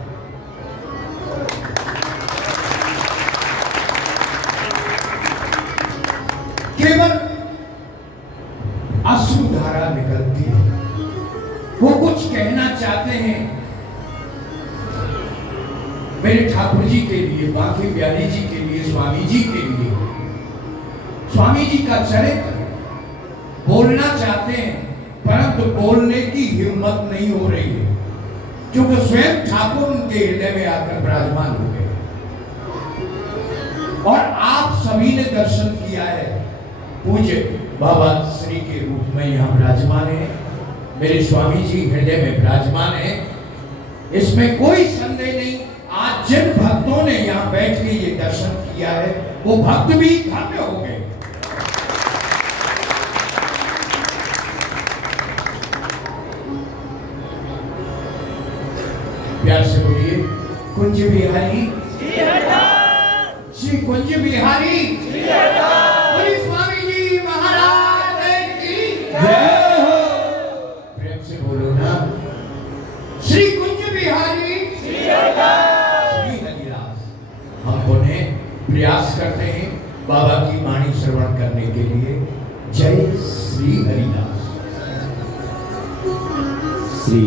केवल अश्रुधारा निकलती है। वो कुछ कहना चाहते हैं मेरे ठाकुर जी के लिए, बांके बिहारी जी के लिए, स्वामी जी के लिए। स्वामी जी का चरित्र बोलना चाहते हैं, परंतु बोलने की हिम्मत नहीं हो रही है, क्योंकि स्वयं ठाकुर उनके हृदय में आकर विराजमान हो गए। और आप सभी ने दर्शन किया है, पूज्य बाबा श्री के रूप में यहाँ विराजमान है, मेरे स्वामी जी हृदय में विराजमान है, इसमें कोई संदेह नहीं। आज जिन भक्तों ने यहाँ बैठ के ये दर्शन किया है, वो भक्त भी धन्य हो गए। प्यार से बोलिए कुंज बिहारी श्री कुंज बिहारी बोलिए स्वामी जी महाराज की जय हो। प्रेम से बोलो ना, श्री कुंज बिहारी श्री हरिदास। हम पुनः प्रयास करते हैं बाबा की वाणी श्रवण करने के लिए। जय श्री हरिदास। श्री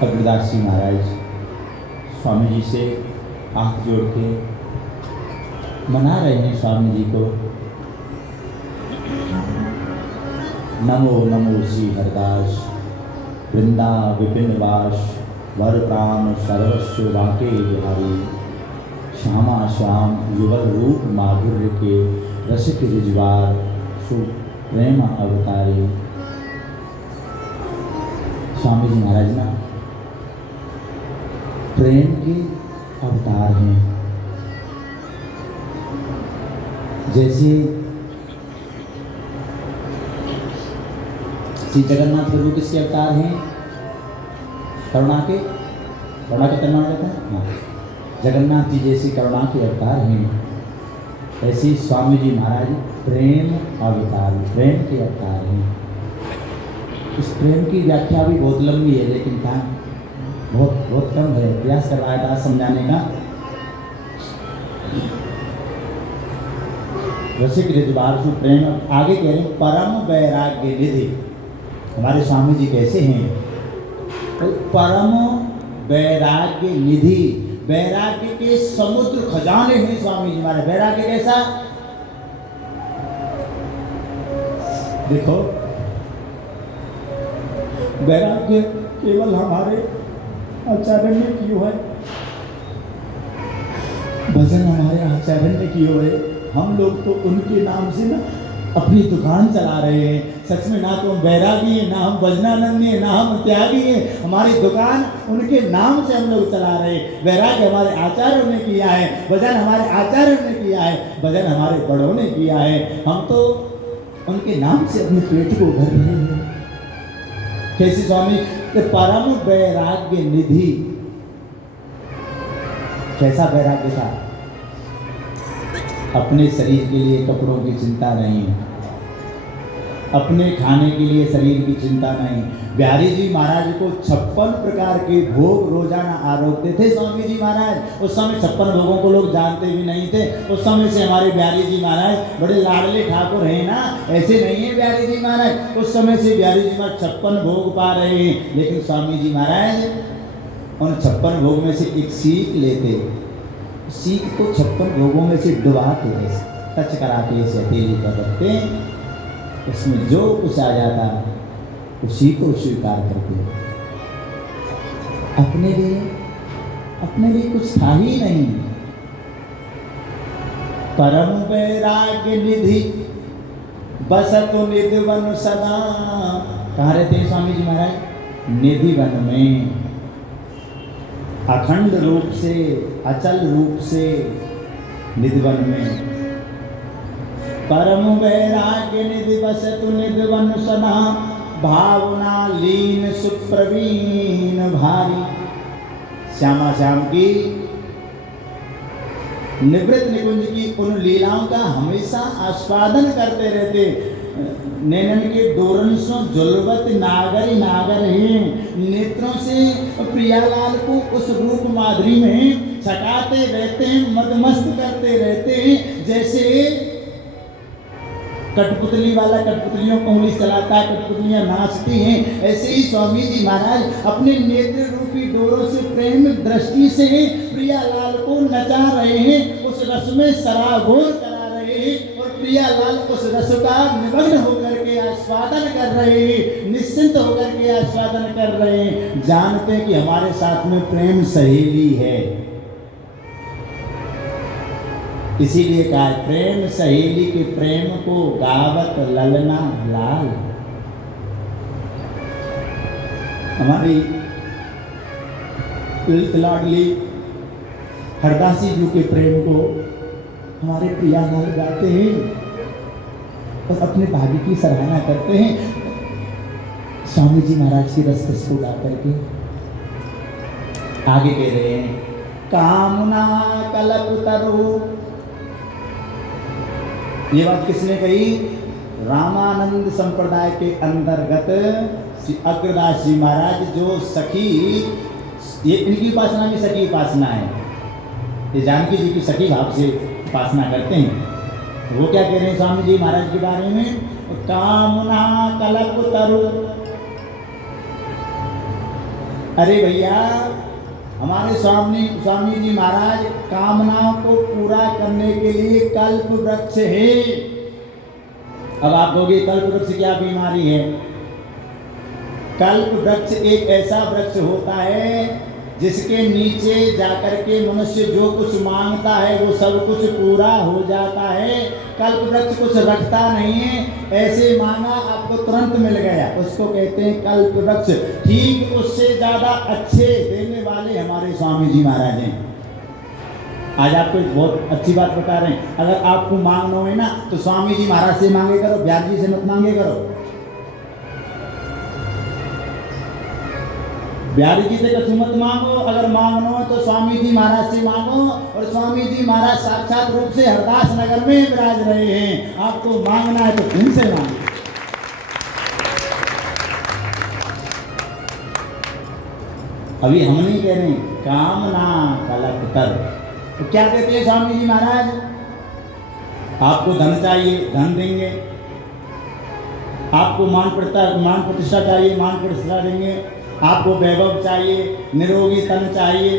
कबीरदास जी महाराज स्वामी जी से हाथ जोड़ के मना रहे हैं स्वामी जी को। नमो नमो श्री हरदास, वृंदा विपिन वास, वर प्राण सर्वस्व वाके बिहारी, श्यामा श्याम युगल रूप माधुर्य के रसिक रिजवार, सु प्रेम अवतारी। स्वामी जी महाराज ना प्रेम के अवतार हैं। जैसे श्री जगन्नाथ प्रभु किसके अवतार हैं? करुणा के करुणा कहते हैं। हाँ, जगन्नाथ जी जैसे करुणा के अवतार हैं, ऐसे ही स्वामी जी महाराज प्रेम अवतार, प्रेम के अवतार हैं। इस प्रेम की व्याख्या भी बहुत लंबी है, लेकिन टाइम बहुत कम है। प्रयास कर रहा था समझाने का। रसिक रिजवार सु प्रेम, आगे कह रहे हैं परम वैराग्य निधि। हमारे स्वामी जी कैसे हैं? तो परम वैराग्य निधि, वैराग्य के समुद्र खजाने हैं स्वामी जी महाराज। वैराग्य कैसा? देखो, वैराग्य केवल हमारे आचार्य ने कियो है, भजन हमारे आचार्य ने कियो है। हम लोग तो उनके नाम से ना अपनी दुकान चला रहे हैं। सच में ना तो हम वैरागी हैं, ना हम भजनानंदी हैं, ना हम त्यागी हैं। हमारी दुकान उनके नाम से हम लोग चला रहे हैं। वैराग्य हमारे आचार्यों ने किया है, भजन हमारे आचार्यों ने किया है, भजन हमारे बड़ों ने किया है। हम तो उनके नाम से अपने पेट को भर रहे हैं। कैसे स्वामी? परम वैराग्य निधि। कैसा वैराग्य था? अपने शरीर के लिए कपड़ों की चिंता नहीं, अपने खाने के लिए शरीर की चिंता नहीं। बिहारी जी महाराज को 56 प्रकार के भोग रोजाना आरोग्य थे स्वामी जी महाराज। उस समय 56 भोगों को लोग जानते भी नहीं थे। उस समय से हमारे बिहारी जी महाराज बड़े लाडले ठाकुर हैं ना, ऐसे नहीं है बिहारी जी महाराज। उस समय से बिहारी जी महाराज 56 भोग पा रहे हैं। लेकिन स्वामी जी महाराज उन 56 भोग में से एक सीख लेते, सीख को 56 भोगों में से डुबाते, टच कराते, ऐसे हथेली पर रखते, उसमें जो कुछ आ जाता उसी को स्वीकार करते। अपने लिए कुछ था ही नहीं। परम वैराग्य निधि बसत निधि वन सदा। कहाँ रहते हैं स्वामी जी महाराज? निधि वन में, अखंड रूप से, अचल रूप से निधि वन में। परम वैराग्य निधि बसतु निधि वन सदा, भावना लीन सुप्रवीण भारी। श्यामा श्याम की निवृत्त निकुंज की उन लीलाओं का हमेशा आस्वादन करते रहते। नैनन के डोरंसों जुलवत नागरी नागर हैं। नेत्रों से प्रियालाल को उस रूप माधुरी में छटाते रहते हैं, मदमस्त करते रहते हैं। जैसे कठपुतली वाला कठपुतलियों को उंगली चलाता है, कठपुतलियां नाचती हैं, ऐसे ही स्वामी जी महाराज अपने नेत्र रूपी डोरों से प्रेम दृष्टि से प्रियालाल को नचा रहे हैं, उस रस में सराबोर करा रहे हैं और प्रियालाल उस रस का निमग्न होकर के आस्वादन कर रहे हैं, निश्चिंत होकर के आस्वादन कर रहे हैं। जानते कि हमारे साथ में प्रेम सहेली है, इसीलिए कहा प्रेम सहेली के प्रेम को गावत ललना लाल। हमारी लाडली हरदासी जी के प्रेम को हमारे प्रियालाल गाते हैं और अपने भाग्य की सराहना करते हैं स्वामी जी महाराज की रस को गा करके। आगे कह रहे हैं कामना कल्प तरु। ये बात किसने कही? रामानंद संप्रदाय के अंतर्गत श्री अग्रदास जी महाराज, जो सखी, ये इनकी उपासना में सखी उपासना है, ये जानकी जी की सखी भाव से उपासना करते हैं। वो क्या कह रहे हैं स्वामी जी महाराज के बारे में? कामना कल्प तरु। अरे भैया, हमारे स्वामी जी महाराज कामनाओं को पूरा करने के लिए कल्प वृक्ष है। अब आप कहोगे कल्प वृक्ष क्या बीमारी है? कल्प वृक्ष एक ऐसा वृक्ष होता है जिसके नीचे जाकर के मनुष्य जो कुछ मांगता है वो सब कुछ पूरा हो जाता है। कल्प वृक्ष कुछ रखता नहीं है, ऐसे मांगा आपको तुरंत मिल गया, उसको कहते हैं कल्प वृक्ष। ठीक उससे ज्यादा अच्छे देने वाले हमारे स्वामी जी महाराज हैं। आज आपको एक बहुत अच्छी बात बता रहे हैं, अगर आपको मांगना है ना तो स्वामी जी महाराज से मांगे करो, ब्यास जी से मत मांगे करो। ब्यारी जी से कछु मत मांगो, अगर मांगना हो तो स्वामी जी महाराज से मांगो। और स्वामी जी महाराज साक्षात रूप से हरदास नगर में विराज रहे हैं। आपको मांगना है तो इनसे मांगो। अभी हम नहीं कह रहे कामना कल्प तरु। तो क्या कहते हैं स्वामी जी महाराज? आपको धन चाहिए, धन देंगे। आपको मान प्रतिष्ठा चाहिए, मान प्रतिष्ठा देंगे। आपको वैभव चाहिए, निरोगी तन चाहिए,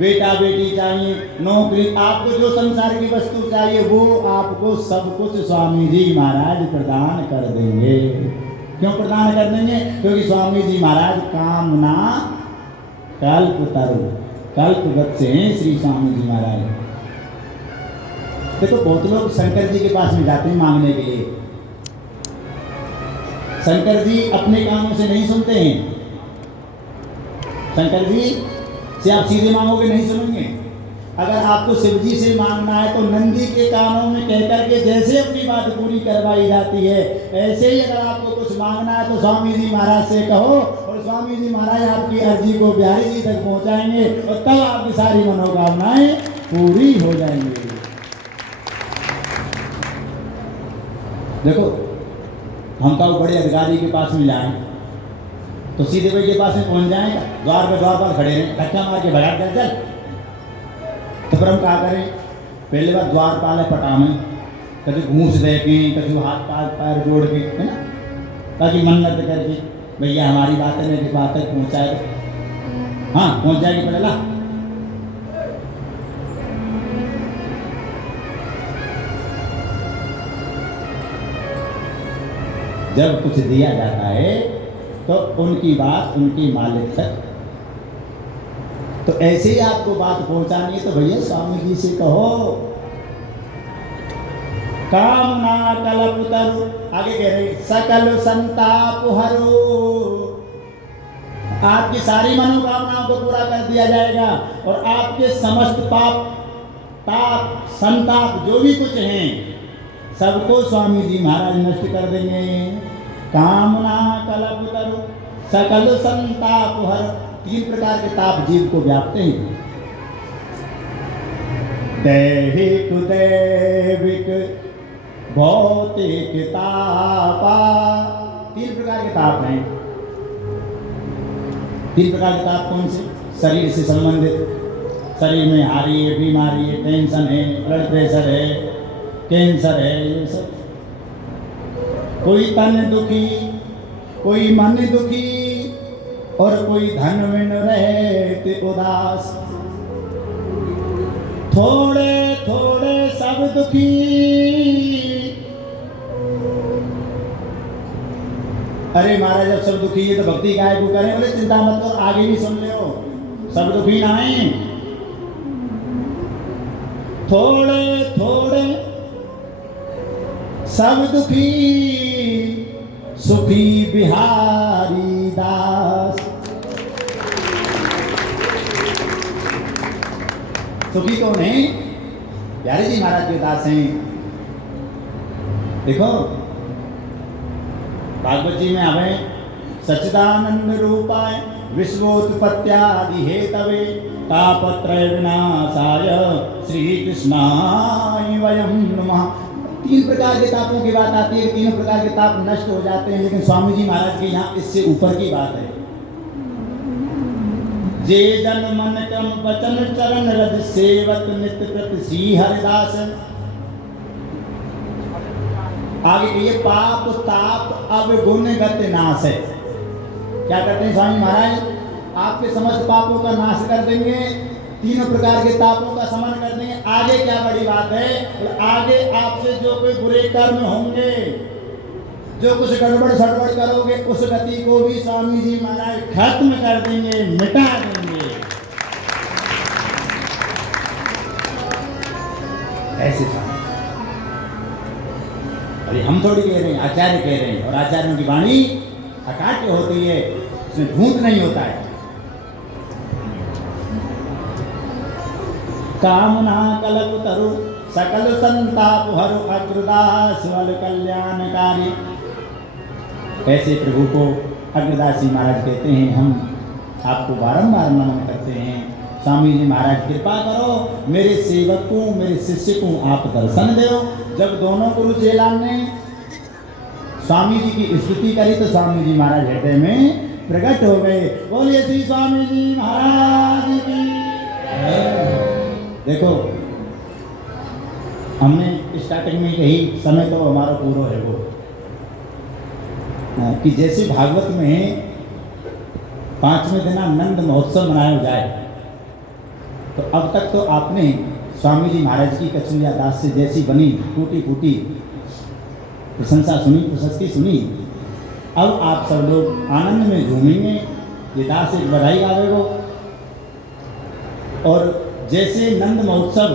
बेटा बेटी चाहिए, नौकरी, आपको जो संसार की वस्तु चाहिए वो आपको सब कुछ स्वामी जी महाराज प्रदान कर देंगे। क्यों प्रदान कर देंगे? क्योंकि स्वामी जी महाराज कामना कल्प तरु, कल्प वृक्ष हैं श्री स्वामी जी महाराज। देखो बहुत लोग शंकर जी के पास में जाते हैं मांगने के लिए। शंकर जी अपने कानों से नहीं सुनते हैं। शंकर जी से आप सीधे मांगोगे नहीं सुनेंगे। अगर आपको शिव जी से मांगना है तो नंदी के कानों में कहकर के जैसे अपनी बात पूरी करवाई जाती है, ऐसे ही अगर आपको कुछ मांगना है तो स्वामी जी महाराज से कहो और स्वामी जी महाराज आपकी अर्जी को बिहारी जी तक पहुंचाएंगे और तब आपकी सारी मनोकामनाएं पूरी हो जाएंगी। देखो, हम तो बड़े अधिकारी के पास में जाएं तो सीधे भाई के पास में पहुंच जाएगा, द्वार पर खड़े रहें, धक्का मार के भगा कर चल। तो फिर हम क्या करें? पहले बार द्वारपाल है पटामें, कभी घूस दे के, कभी हाथ पैर जोड़ के, है ना, ताकि मन्नत करके भैया हमारी बातें मेरी बात तक पहुँचाए। हाँ, पहुँच जाएगी पहले ला। जब कुछ दिया जाता है तो उनकी बात उनकी मालिक तक। तो ऐसे ही आपको बात पहुंचानी है तो भैया स्वामी जी से कहो कामना कल्प तरु। आगे कह रहे सकल संताप हरो। आपकी सारी मनोकामनाओं को पूरा कर दिया जाएगा और आपके समस्त ताप संताप जो भी कुछ हैं सबको स्वामी जी महाराज नष्ट कर देंगे। कामना कल्प तरु सकल संताप हर। 3 प्रकार के ताप जीव को व्यापते हैं। दैहिक दैविक भौतिक तापा। 3 प्रकार के ताप हैं। 3 प्रकार के ताप कौन से? शरीर से संबंधित, शरीर में हारी है, बीमारी है, टेंशन है, ब्लड प्रेशर है, कैंसर है, ये सब। कोई तन दुखी, कोई मन दुखी और कोई धन में रहते उदास। थोड़े थोड़े सब दुखी। अरे महाराज जब सब दुखी है तो भक्ति काय को करें? बोले चिंता मत करो, आगे भी सुन ले, सब दुखी ना है। थोड़े थोड़े सब दुखी सुखी बिहारी दास। सुखी तो नहीं, प्यारे जी महाराज के दास हैं। देखो भागवत जी में हमें सच्चिदानंद रूपाय विश्वोत्पत्त्यादि हेतवे तापत्रय विनाशाय श्री कृष्णाय वयं नमः। 3 प्रकार के तापों की बात आती है, तीनों प्रकार के ताप नष्ट हो जाते हैं, लेकिन स्वामी जी महाराज के यहाँ इससे ऊपर की बात है। जे जन मन कम वचन चरण रज सेवत नित्य प्रति श्री हरिदास। आगे कहिए पाप ताप अवगुण गत नाश है। क्या करते हैं स्वामी महाराज? आपके समस्त पापों का नाश कर देंगे, तीनों प्रकार के तापों का शमन कर देंगे। आगे क्या बड़ी बात है? आगे आपसे जो कोई बुरे कर्म होंगे, जो कुछ गड़बड़ सड़बड़ करोगे, उस गति को भी स्वामी जी महाराज खत्म कर देंगे, मिटा देंगे। ऐसे था। अरे हम थोड़ी कह रहे हैं, आचार्य कह रहे हैं, और आचार्यों की वाणी अकाट्य होती है, उसमें झूठ नहीं होता है। कामना कलप तरु सकल संताप हरु अग्रदास वल कल्याणकारी। ऐसे प्रभु को अग्रदास जी महाराज कहते हैं। हम आपको बारंबार नमन करते हैं। स्वामी जी महाराज कृपा करो, मेरे सेवक को, मेरे शिष्य को आप दर्शन दो। जब दोनों गुरु चेलान ने स्वामी जी की स्तुति करी तो स्वामी जी महाराज हृदय में प्रकट हो गए। बोलिए श्री स्वामी जी महाराज की। देखो, हमने स्टार्टिंग में कही, समय तो हमारा पूरा है वो, कि जैसे भागवत में 5वें दिन नंद महोत्सव मनाया जाए, तो अब तक तो आपने स्वामी जी महाराज की कचरिया दास से जैसी बनी टूटी फूटी प्रशंसा सुनी, प्रशस्ति सुनी। अब आप सब लोग आनंद में झूमेंगे, ये दास एक बधाई गावेगो। और जैसे नंद महोत्सव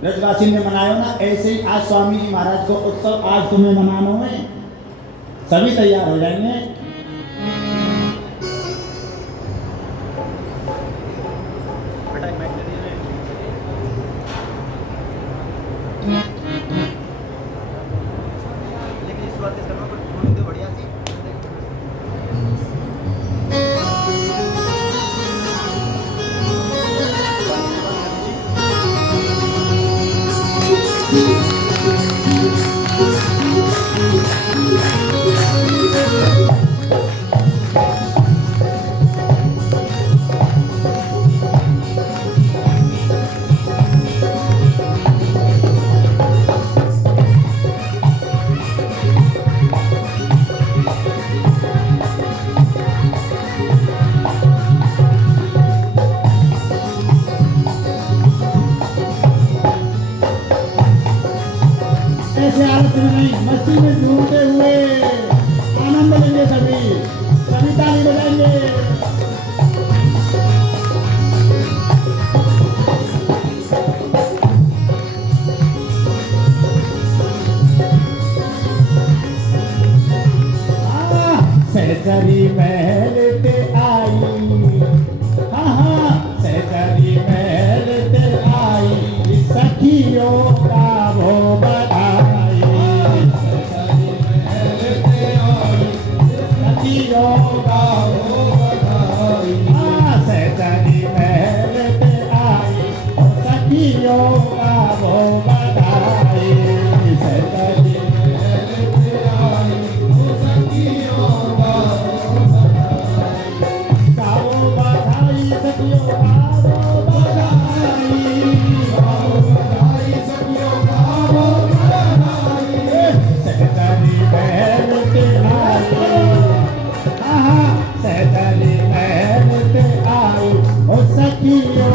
ब्रजवासी ने मनायो ना, ऐसे ही आज स्वामी जी महाराज को उत्सव आज तुम्हें मनाना है। सभी तैयार हो जाएंगे। मस्ती में झूमते हुए आनंद लेंगे, सभी ताली बजाएंगे। सहचरी महल पे आई, हाँ सहचरी महल पे आई, सखियों का वो बधाई। सहचरी महल पे आई, सखियों का वो बधाई। हाँ सहचरी महल पे आई, सखियों का वो बधाई। सहचरी महल पे आई, सखियों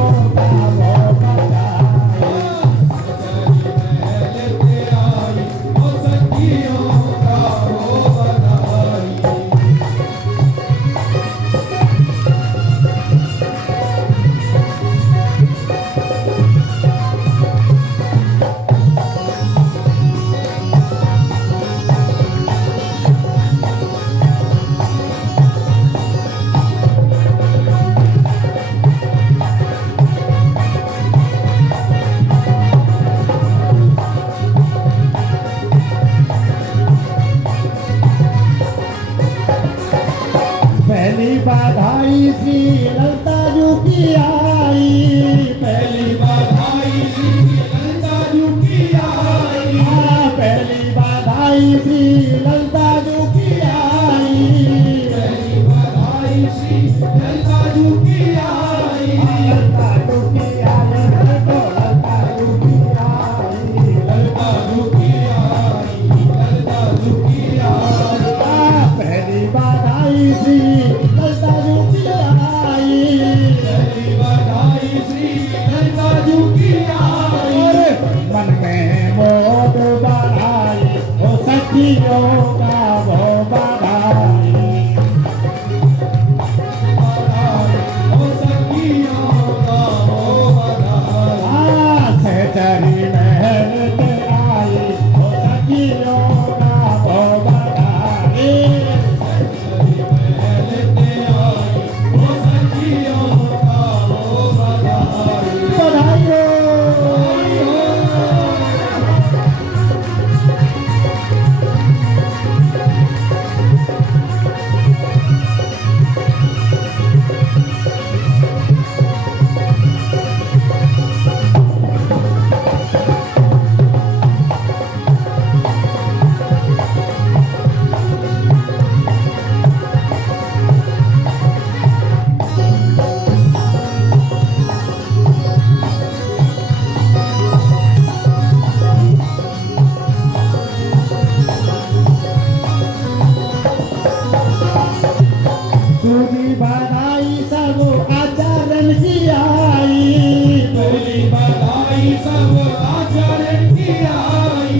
बधाई सब आचरण की आई,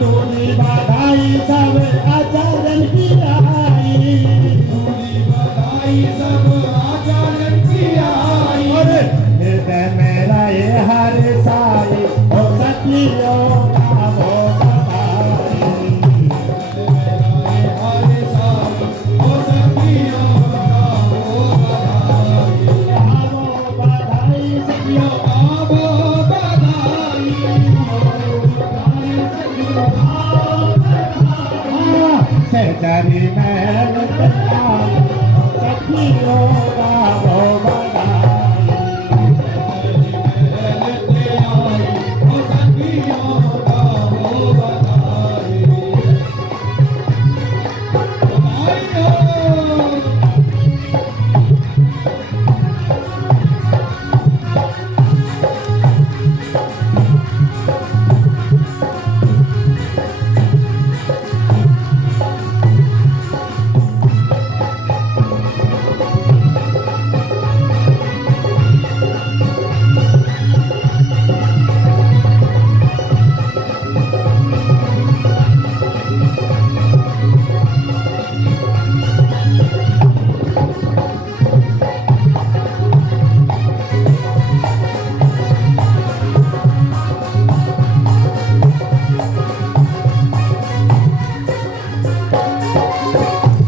डोली बधाई सब आचरण की आई, डोली बधाई सब आचरण की आई। और हृदय में रहे हर साई ओ सखियों का वो बधाई। हर साल ओ सखियों का वो बधाई, आवो बधाई सखियों आवो बधाई, सहचरी महल सखियों का वो बधाई। लेते आई ओ सखियों का वो बधाई। बधाई हो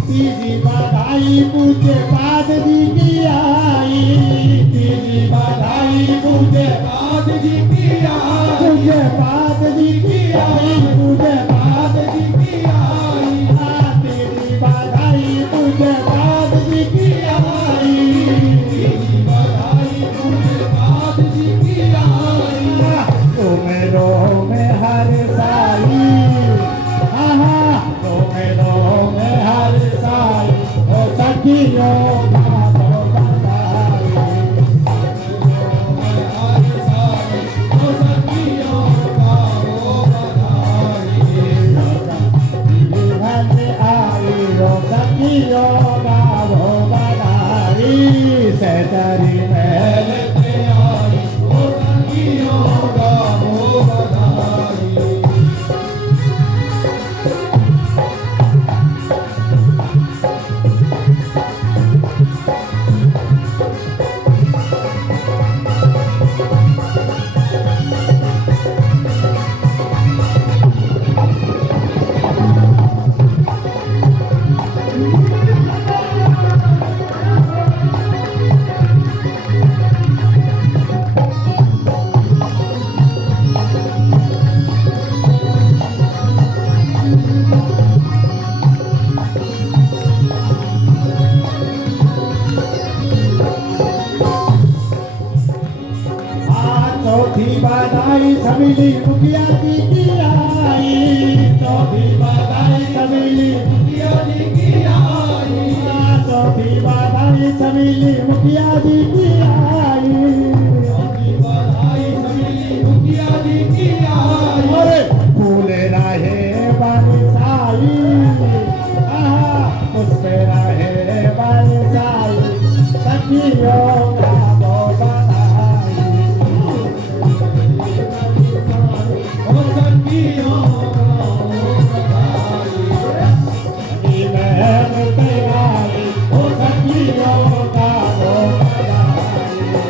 तीजी बधाई पूजे पाद जी की आई, तीजी बधाई पूजे बाद जी की आई, पूजे पाद जी की आई, पूजे पाद जी की आई, तीजी बधाई पूजे पाद जी की आई। बधाई पूजे बाद जी की आई। रोमेरो में हर साई, रोमेरो में हर साई ओ सखियों का वो बधाई। हर साल ओ सखियों का वो बधाई। जीवन आई ओ सखियों का वो बधाई। सहचरी महल लेते आई ओ सखियों का वो बधाई। चौथी बधाई समिली मुखिया जी की आई, चौथी बधाई समिली मुखिया जी की आई, चौथी बधाई समिली मुखिया जी की आई। बधाई समिली मुखिया जी की आई। अरे फूल रहे बरसाई, उस पे रहे बरसाई सखियों का वो बधाई। ओ सखियों का वो बधाई। महल पे आई ओ सखियों का वो बधाई।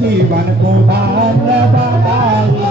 जीवन को धन्य बनाई